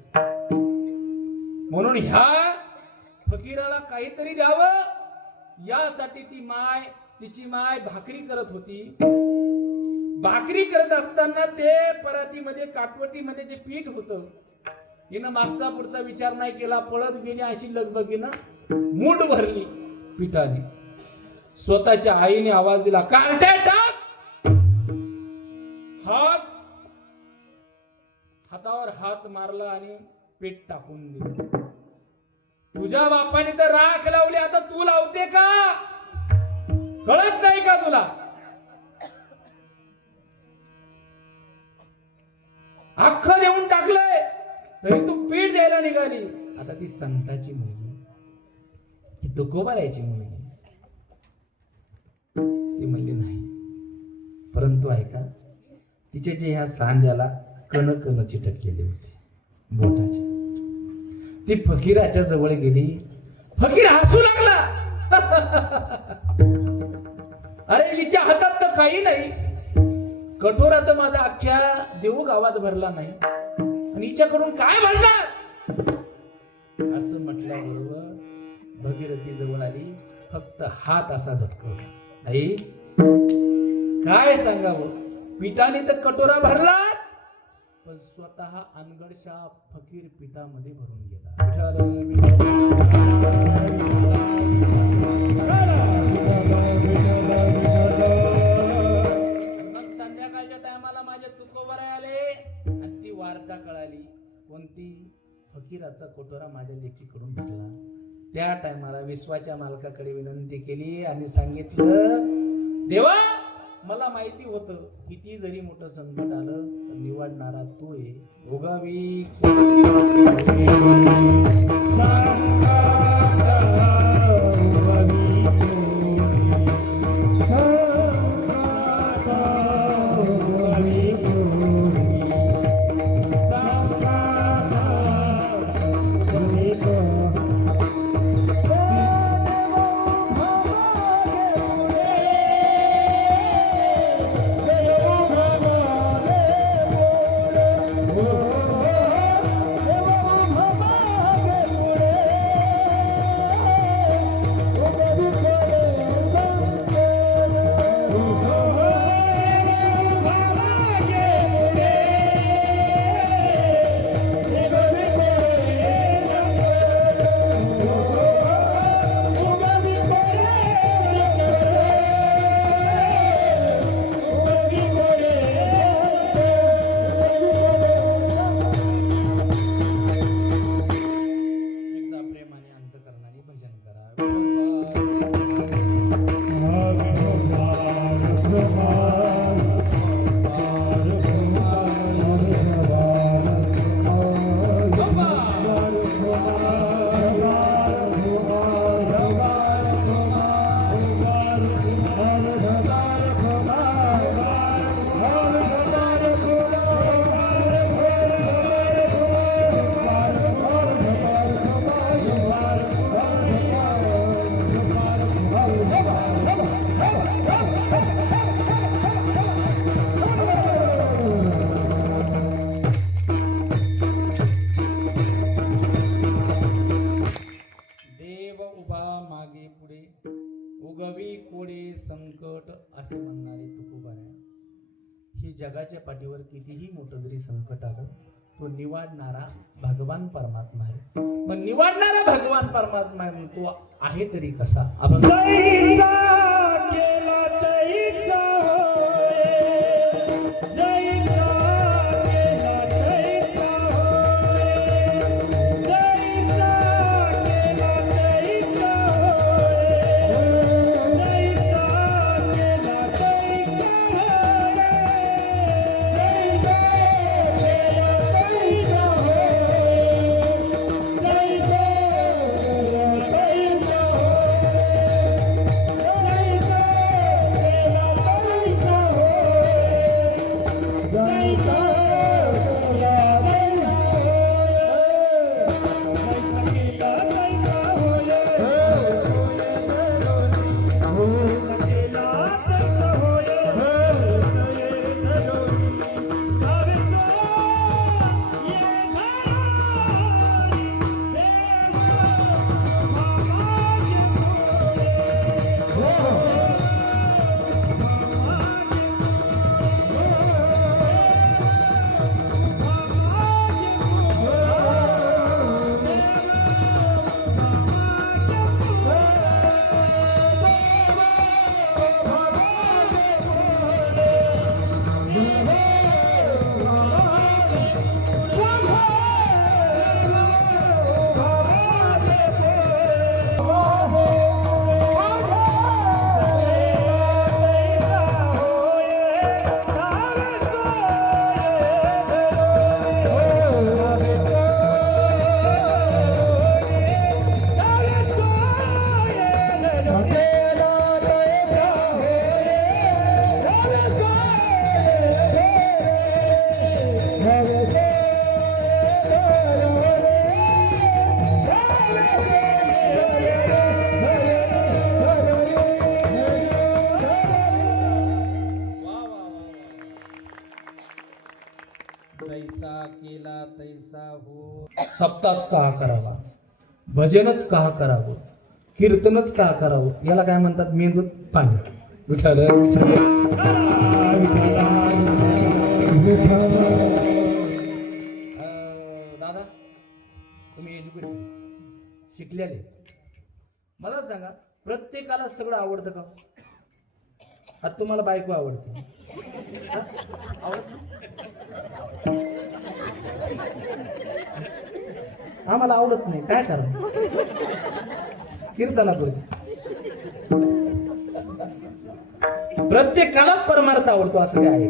म्हणून ह्या फकीराला काहीतरी द्यावं यासाठी तिची माय भाकरी करत होती. भाकरी करत असताना ते परातीमध्ये, काटवटीमध्ये जे पीठ होतं, हिनं मागचा पुढचा विचार नाही केला, पळत गेली. अशी लगबगीनं मूठ भरली पिठाने. स्वतःच्या आईने आवाज दिला, कार्ट्या टाक. हातावर हात मारला आणि पीठ टाकून दिलं. तुझ्या बापाने तर राख लावली, आता तू लावते का? कळत नाही का तुला? अख्खं देऊन टाकलंय तरी तू पीठ द्यायला निघाली. आता ती संताची मुलगी, ती तुकोबारायची मुलगी, ती म्हणली नाही. परंतु ऐका, तिचे जे ह्या सांध्याला कण चिटकलेले होते बोटाचे. ती फकीराच्या जवळ गेली. फकीर हसू लागला. अरे हिच्या हातात तर काही नाही, कटोरा तर माझा अख्ख्या देऊ गावात भरला नाही, आणि हिच्याकडून काय म्हणणार? असं म्हटल्याबरोबर भगीरथी जवळ आली. फक्त हात असा झटकवला. आई काय सांगावं, पिठाने तर कटोरा भरलाच, पण स्वतः अनगडशा फकीर पिठामध्ये भरून गेला. कोणती फकीराचा कोटोरा माझ्या लेकीकडून भरला. त्या टायमाला विश्वाच्या मालकाकडे विनंती केली आणि सांगितलं, देवा मला माहिती होतं किती जरी मोठं संकट आलं तर निवडणारा तू आहे. भोगावी एकदा प्रेमाने अंतःकरणाने भजन करा. देव उभा मागे पुढे उगवी कोडे संकट असे म्हणणारे तुकोबाऱ्या. ही जगाच्या पाठीवर कितीही मोठं जरी संकट आलं तो निवाडणारा भगवान परमात्मा आहे. मग निवाडणारा भगवान परमात्मा आहे मग तो आहे तरी कसा. आपण जैसा केला तैसा हो. सप्ताच का करावा, भजनच का करावं, कीर्तनच का करावं, याला काय म्हणतात मेंदूत पाणी. विठ्ठल दादा तुम्ही एज्युकेटेड शिकलेले, मला सांगा प्रत्येकाला सगळं आवडतं का? आता तुम्हाला बायको आवडते, आम्हाला आवडत नाही, काय करा कीर्तनापुरती. प्रत्येकालाच परमार्थ आवडतो असं काय आहे?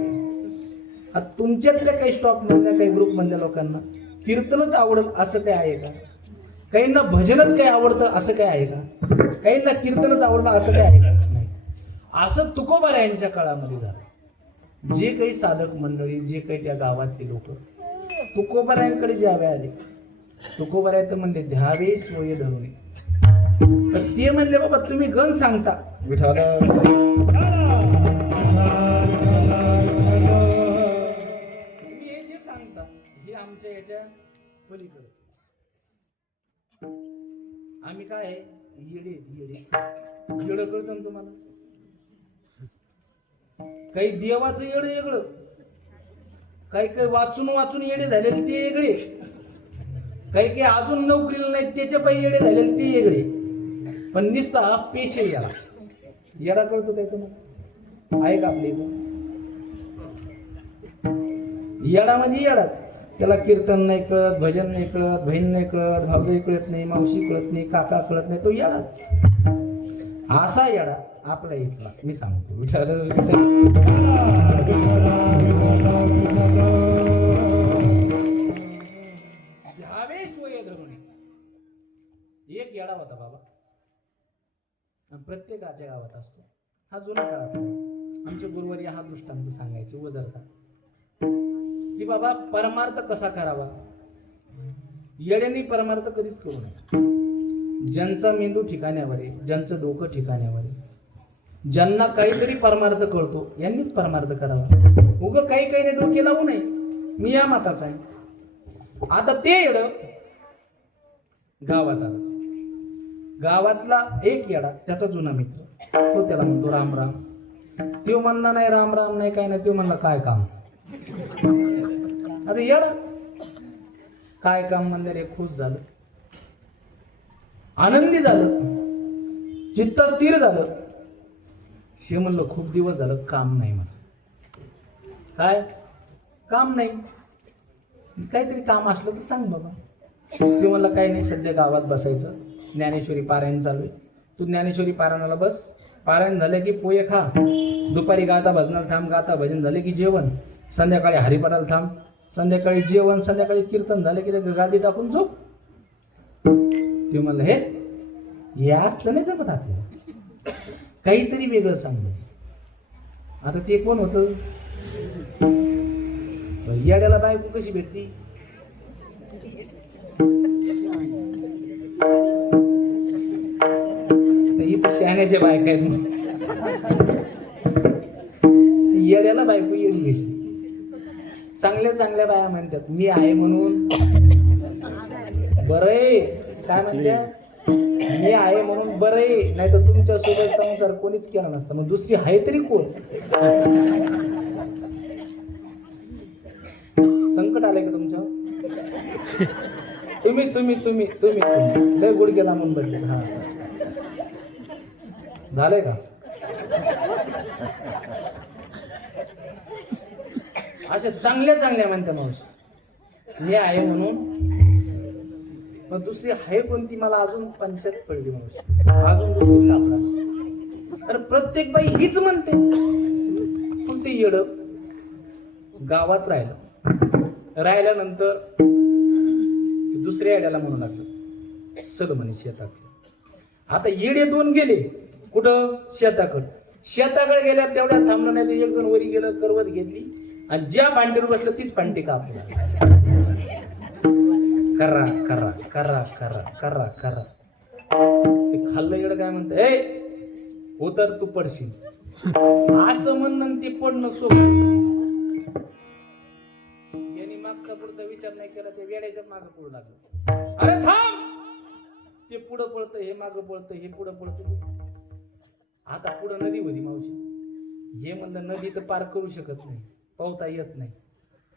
आता तुमच्यातल्या काही स्टॉप मधल्या काही ग्रुप मधल्या लोकांना कीर्तनच आवडेल असं काय आहे का? काहींना भजनच काय आवडतं असं काय आहे का? काहींना कीर्तनच आवडलं असं काय आहे का? नाही. असं तुकोबारायांच्या काळामध्ये झालं. जे काही साधक मंडळी, जे काही त्या गावातले लोक तुकोबारायांकडे ज्यावे आले, तुकोबाराय तर म्हणले ध्यावे सोय धरुणे. तर ते म्हणले बाबा तुम्ही गण सांगता विठाला, तुम्ही हे जे सांगता हे आमच्या याच्या पलीकडे. आम्ही काय आहे येडे येडं कळतं ना तुम्हाला? काही देवाचं येडं वेगळं, काही काही वाचून वाचून येडे झालेले ते वेगळे, काही काही अजून नोकरीला नाही त्याच्या पायी येडे झालेले ते वेगळे. पण निस्ता पेशे येडा कळतो काय तुम्हाला? आहे का आपल्या इथं? येडा म्हणजे येडाच. त्याला कीर्तन नाही कळत, भजन नाही कळत, बहीण नाही कळत, भाऊजाई कळत नाही, मावशी कळत नाही, काका कळत नाही, तो येडाच. असा येडा आपला इथला मी सांगतो. एक येडा होता बाबा, प्रत्येकाच्या गावात असतो. हा जुना काळात नाही. आमचे गुरुवारी हा दृष्टांत सांगायचे वजरता की बाबा परमार्थ कसा करावा. येड्याने परमार्थ कधीच करू नये. ज्यांचा मेंदू ठिकाण्यावर आहे, ज्यांचं डोकं ठिकाण्यावर आहे, ज्यांना काहीतरी परमार्थ कळतो यांनीच परमार्थ करावा. उगं काही काही डोके लावू नये. मी या मताचा आहे. आता ते येडं गावात आलं. गावातला एक येडा, त्याचा जुना मित्र, तो त्याला म्हणतो राम राम. तो म्हणला नाही राम राम नाही काय नाही. तो म्हणला काय काम. आता येडाच काय काम म्हणले. खुश झालं, आनंदी झालं, चित्त स्थिर झालं. शे म्हणलं खूप दिवस झालं काम नाही मला. काय काम नाही? काहीतरी काम असलं तर सांग बाबा. ते म्हणलं काही नाही, सध्या गावात बसायचं, ज्ञानेश्वरी पारायण चालू आहे. तू ज्ञानेश्वरी पारायणाला बस. पारायण झालं की पोहे खा, दुपारी गाता भजनाला थांब, गाता भजन झाले की जेवण, संध्याकाळी हरिपाठाला थांब, संध्याकाळी जेवण, संध्याकाळी कीर्तन झालं की गादी टाकून झोप. ते म्हणलं हे असलं नाही जमत आपल्याला, काहीतरी वेगळं सांगलं. आता ते कोण होतं? येड्याला बायको कशी भेटती? इथं शहाण्याच्या बायका आहेत. येड्याला बायको येडी भेटली. चांगल्या चांगल्या बाया म्हणतात मी आहे म्हणून बरं आहे. काय म्हणतात? मी आहे म्हणून बरं आहे. नाही तर तुमच्या सोबत संसार कोणीच केला नसता. मग दुसरी आहे तरी कोण? संकट आलंय का तुमच्या? तुम्ही तुम्ही तुम्ही तुम्ही लय गुडघे लांबून बसले. हा झालंय का? अशा चांगल्या चांगल्या म्हणते मावशी मी आहे म्हणून. मग दुसरी आहे कोणती मला अजून पंचायत पडली मावशी. अजून दुसरी सापडा. तर प्रत्येक बाई हीच म्हणते. पण ते येड गावात राहिल्यानंतर दुसऱ्या येड्याला म्हणू लागलं चल म्हणे शेतात. आता येडे दोन गेले कुठं? शेताकडे. शेताकडे गेल्या तेवढ्या थांबलं नाही. तर एक जण वरी गेलं, करवत घेतली आणि ज्या भांडीवर बसलं तीच भांडी कापली. करा करा करा करा करा करा. ते खाल्लं येडं काय म्हणतं, ए उतर तू पडशील असं म्हणणं ते पडणं सोबत. यांनी मागचा पुढचा विचार नाही केला. ते वेड्याच्या मागं पुढं लागलं. अरे थांब. ते पुढं पळतं, हे मागं पळतं, हे पुढं पळतं. आता पुढं नदी होती मावशी. हे म्हणलं नदी तर पार करू शकत नाही, पावता येत नाही.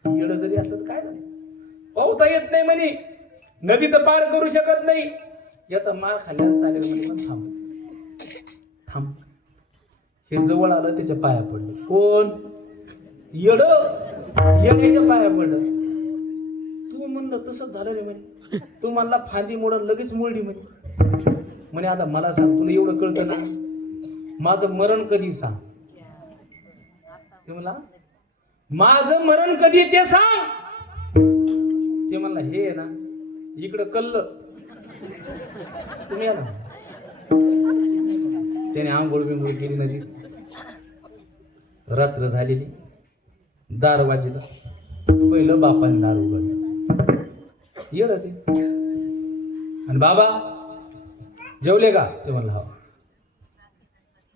येडं जरी असलं तर काय झालं? पावता येत नाही म्हणे, नदी तर पार करू शकत नाही. याचा मार खाल्ल्यास चालेल म्हणे. पण थांब थांब. हे जवळ आलं, त्याच्या पाया पडलं. कोण? येडं. येड्याच्या पाया पडलं. तू म्हणलं तसंच झालं रे म्हणे. तू म्हणला फांदी मोडून लगेच मोडली म्हणे आता मला सांग, तुला एवढं कळतं ना, माझं मरण कधी सांग. ते म्हणला माझं मरण कधी ते सांग. ते म्हणला हे आहे ना इकडं कल्ल. तुम्ही आला. त्याने आंघोळ बिंघोळ केली नदीत. रात्र झालेली. दार वाजलं. पहिलं बापाने दार उघडलं. येड ते. आणि बाबा जेवले का? ते म्हणलं हा.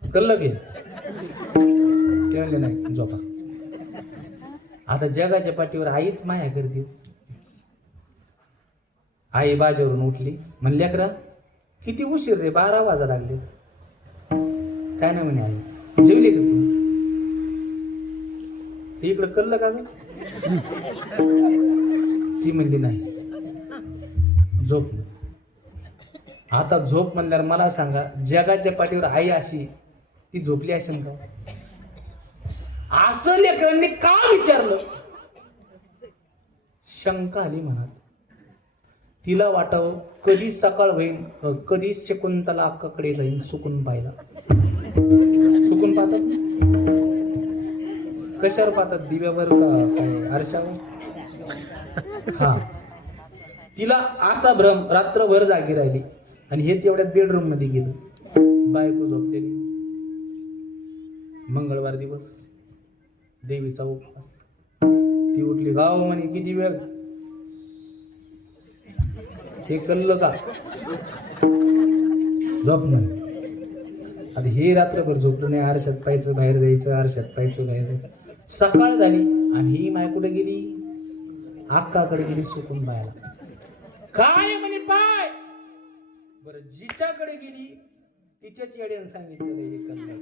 कल्ल घे. ते म्हणले नाही झोपा. आता जगाच्या पाठीवर आईच माया करते. आई बाजेवरून उठली. म्हणली लेकरा किती उशीर रे, 12 वाजा लागले. काय नाही म्हणे आई. जेवली का तू? इकडं कल्ल का ग? ती म्हणली नाही. झोप. आता झोप म्हणल्यावर मला सांगा, जगाच्या पाठीवर आई अशी ती झोपली असेल का? असं लेकरांनी का विचारलं? शंका आली मनात. तिला वाटावं कधी सकाळ होईल, कधी शकुंतला अक्काकडे जाईल सुकून पाहिला. सुकून पाहतात कशावर पाहतात? दिव्यावर का काय आरशावर? हा. तिला असा भ्रम. रात्रभर जागी राहिली आणि हे तेवढ्यात बेडरूम मध्ये गेलं. बायको झोपलेली. मंगळवार दिवस, देवीचा उपवास. ती उठली. गाव म्हणे किती वेळ? हे कळलं का? झोप म्हणे. आता हे रात्रभर झोपलं नाही. आरशात पाहायचं, बाहेर जायचं, आरशात पाहायचं, बाहेर जायचं. सकाळ झाली आणि ही माय कुठे गेली? अक्काकडे गेली सुकून पाहायला. काय म्हणे पाय? बरं जिच्याकडे गेली तिच्याच येड्यानं सांगितलं हे कळलं.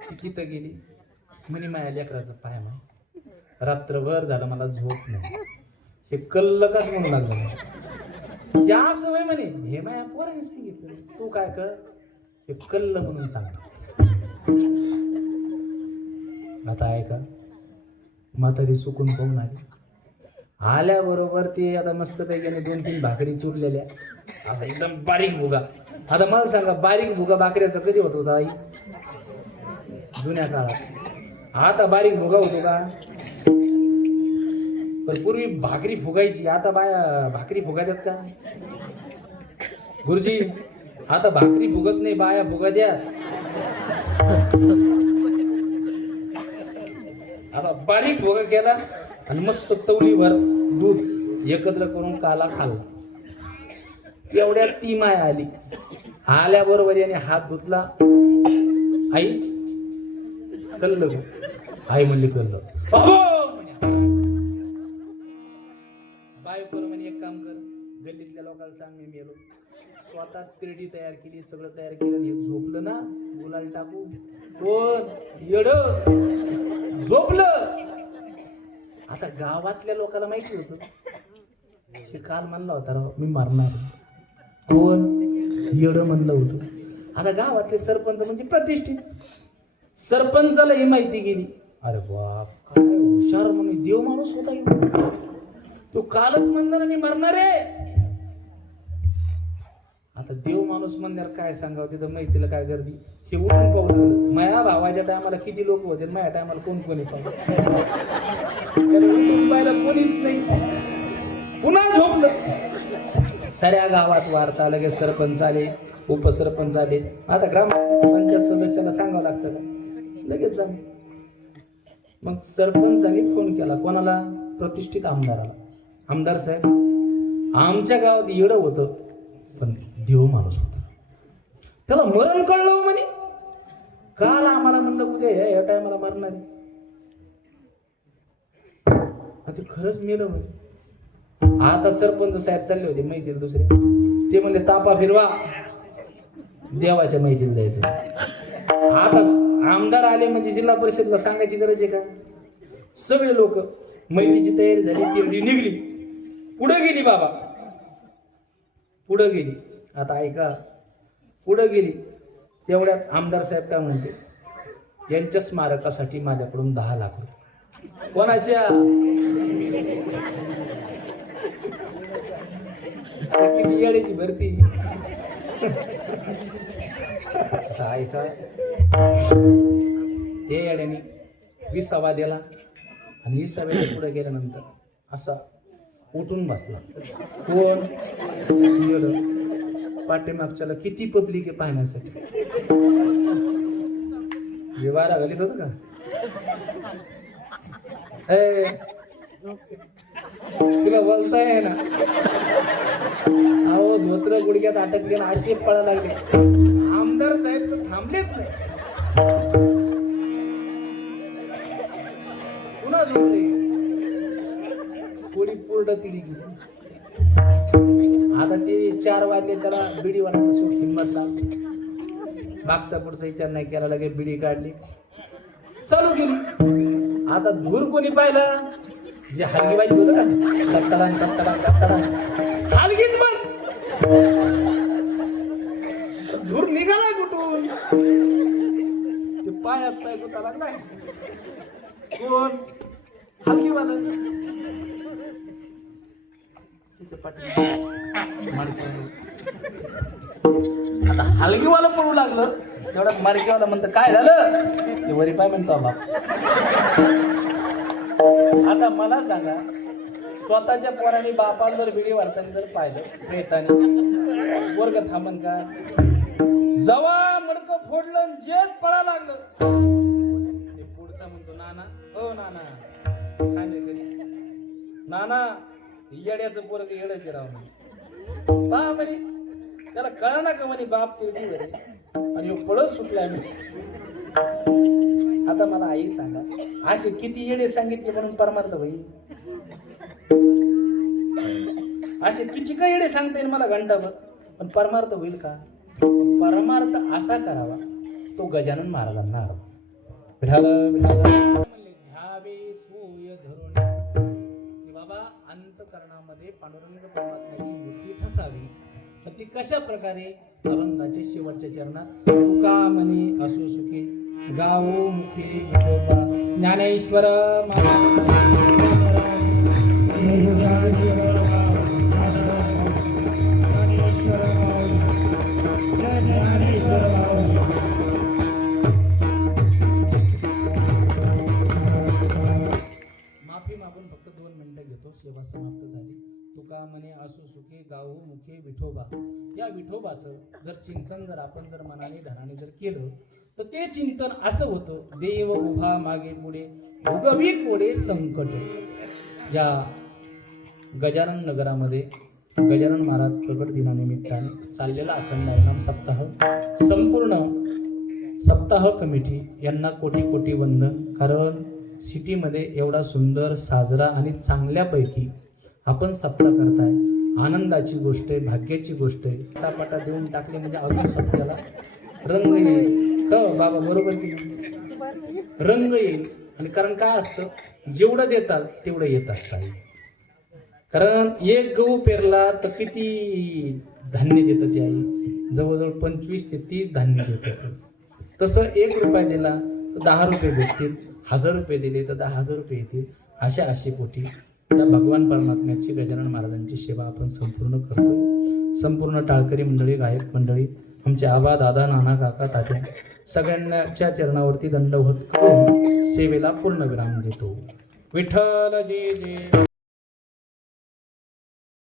ती तिथं गेली. म्हणे माया लेकराचं पाय म्हणे. रात्रभर झालं मला झोप नाही. हे कल्ल काच म्हणू लागलं. या सवय म्हणे. हे माया पोराने सांगितलं. तू काय कर, हे कल्ल म्हणून सांग. आता ऐका. म्हातारी सुकून पाहून आली. आल्याबरोबर ते आता मस्त पैकी 2-3 भाकरी चुरलेल्या. असा एकदम बारीक भुगा. आता मला सांगा बारीक भुगा भाकऱ्याचा कधी होत होता आई? जुन्या काळात. आता बारीक भुगा होतो का? पण पूर्वी भाकरी फुगायची. आता बाया भाकरी फुगायतात का? गुरुजी आता भाकरी फुगत नाही, बाया फुगा द्या. आता बारीक भोगा केला आणि मस्त तवलीभर दूध एकत्र करून काला खाल्ला. एवढ्यात ती माय आली. आल्याबरोबर याने हात धुतला. आई कळलं ग? आई म्हणली कळलं. बायको म्हणे एक काम कर, गल्लीतल्या लोकांना सांग मी मेलो. स्वतः तिरडी तयार केली, सगळं तयार केलं. हे झोपलं ना गुलाल टाकू. कोण येड झोपलं. आता गावातल्या लोकांना माहिती होतं. हे काल म्हणला होता राव मी मारणार. कोण येड म्हणलं होतं. आता गावातले सरपंच म्हणजे प्रतिष्ठित. सरपंचाला ही माहिती गेली. अरे बाप काय हुशार म्हणून देव माणूस होता. तो कालच म्हणला ना मी मरणार आहे. आता देव माणूस म्हणल्यावर काय सांगावं. तिथं माहितीला काय गर्दी. हे उठून पाहू लागलं. माझ्या भावाच्या टायमाला किती लोक होते, माझ्या टायमाला कोणी पाहू. उठून पाहायला कोणीच नाही. पुन्हा झोपलं. साऱ्या गावात वार्ता. लगेच सरपंच आले, उपसरपंच आले. आता ग्रामपंचायत सदस्याला सांगावं लागतं का? लगेच झालं. मग सरपंचाने फोन केला कोणाला? प्रतिष्ठित आमदाराला. आमदार साहेब आमच्या गावात येडं होतं पण देव माणूस होता. त्याला मरण कळलं म्हणे. काल आम्हाला म्हणलं उद्या या टायमाला मरणार. ते खरंच मेलं म्हणे. आता सरपंच साहेब चालले होते मैत्रीला दुसरे. ते म्हणले तापा फिरवा, देवाच्या मैत्रीला जायचं. आता आमदार आले म्हणजे जिल्हा परिषदला सांगायची गरज आहे का? सगळे लोक मैत्रीची तयारी झाली. तिरडी निघली. पुढे गेली बाबा. पुढे गेली. आता ऐका. पुढे गेली तेवढ्यात आमदार साहेब काय म्हणते, यांच्या स्मारकासाठी माझ्याकडून 10 लाख रुपये. कोणाच्या? किती येड्याची भरती. आता ऐका, ते येड्याने 20 दिला आणि 20 पुढे गेल्यानंतर असा उठून बसला. कोण? येडं. पाठीमागच्याला किती पब्लिक आहे पाहण्यासाठी. जे वारा घालीत होत का, तुला बोलताय ना, अहो धोत्र गुडघ्यात अटकले ना, अशी पळा लागले. आमदार साहेब तर थांबलेच नाही, पुन्हा झोपले. थोडी पूर्ण तिडी गेली. आता ते 4 वाजले, त्याला बिडी वाढायचं सुख हिंमत लागली. मागचा पुढचा विचार नाही केला, लगे बिडी काढली, चालू केली. आता धूर कोणी पाहिला? जे हलगी बाजी होतं का, तत्तडान तत्तडान तत्तडान, हलगीच बंद. धूर निघालाय कुठून? ते पायात पाय गुता लागलाय. कोण? हलगी वाला. आता हलगीवाला पळू लागलं, तेवढ्यात माडकीवाला म्हणतं काय झालं? ते वरी पाय म्हणतो आबा. आता मला सांगा, स्वतःच्या पोराने बापाला जर बिडी वाढताना जर पाहिलं प्रेताने, वर्ग थांबन का? जवा मडकं फोडलं, जेत पळा लागलं. ते पुढचा म्हणतो नाना, हो नाना, काय नाही कधी नाना, येड्याचं पोरग येड्याचे राव म्हणे. पहा म्हणे, त्याला कळा ना का म्हणे बाप तिरडी वरे, आणि ह्यो पळत सुटलाय म्हणे. आता मला आई सांगा, असे किती येडे सांगितले म्हणून परमार्थ होईल? असे किती का येडे सांगता येईल मला घंटाभर, पण परमार्थ होईल का? परमार्थ असा करावा तो गजानन महाराजांना आला. विठाल विठाल घ्यावे सोय धरून, की बाबा अंतकरणामध्ये पांडुरंग परमात्म्याची मूर्ती ठसावी. तर ती कशा प्रकारे? अभंगाच्या शेवटच्या चरणात तुका म्हणे असो सुखी, गावो मुखी विठोबा, ज्ञानेश्वर माफी मागून फक्त 2 मिनिटं घेतो, सेवा समाप्त झाली. तुका म्हणे असो सुखी, गावो मुखे विठोबा. या विठोबाचं जर चिंतन जर आपण जर मनाने धनाने जर केलं, तर ते चिंतन असं होतं, देव उभा मागे पुढे भोगवी कोडे संकट. या गजानन नगरामध्ये गजानन महाराज प्रकट दिनानिमित्ताने चाललेला अखंड हरिनाम सप्ताह, संपूर्ण सप्ताह कमिटी यांना कोटी कोटी वंदन. कारण सिटीमध्ये एवढा सुंदर साजरा आणि चांगल्यापैकी आपण सप्ताह करताय, आनंदाची गोष्ट आहे, भाग्याची गोष्ट आहे. पटापटा देऊन टाकले म्हणजे अजून सप्त्याला रंग येईल का बाबा? बरोबर की नाही? रंग येईल. आणि कारण काय असतं, जेवढं देताल तेवढं येत असतं. कारण एक गहू पेरला तर किती धान्य देतं ती आई? जवळजवळ 25 ते 30 धान्य देतं. तसं 1 रुपया दिला तर 10 रुपये भेटतील, 1000 रुपये दिले तर 10,000 रुपये येतील. अशा 80 कोटी या भगवान परमात्म्याची गजानन महाराजांची सेवा आपण संपूर्ण करतोय. संपूर्ण टाळकरी मंडळी, गायक मंडळी, आमचे आबा, दादा, नाना, काका, तात्या सगळ्यांच्या चरणावरती दंडवत करून सेवेला पूर्ण विराम देतो. विठ्ठल जे जे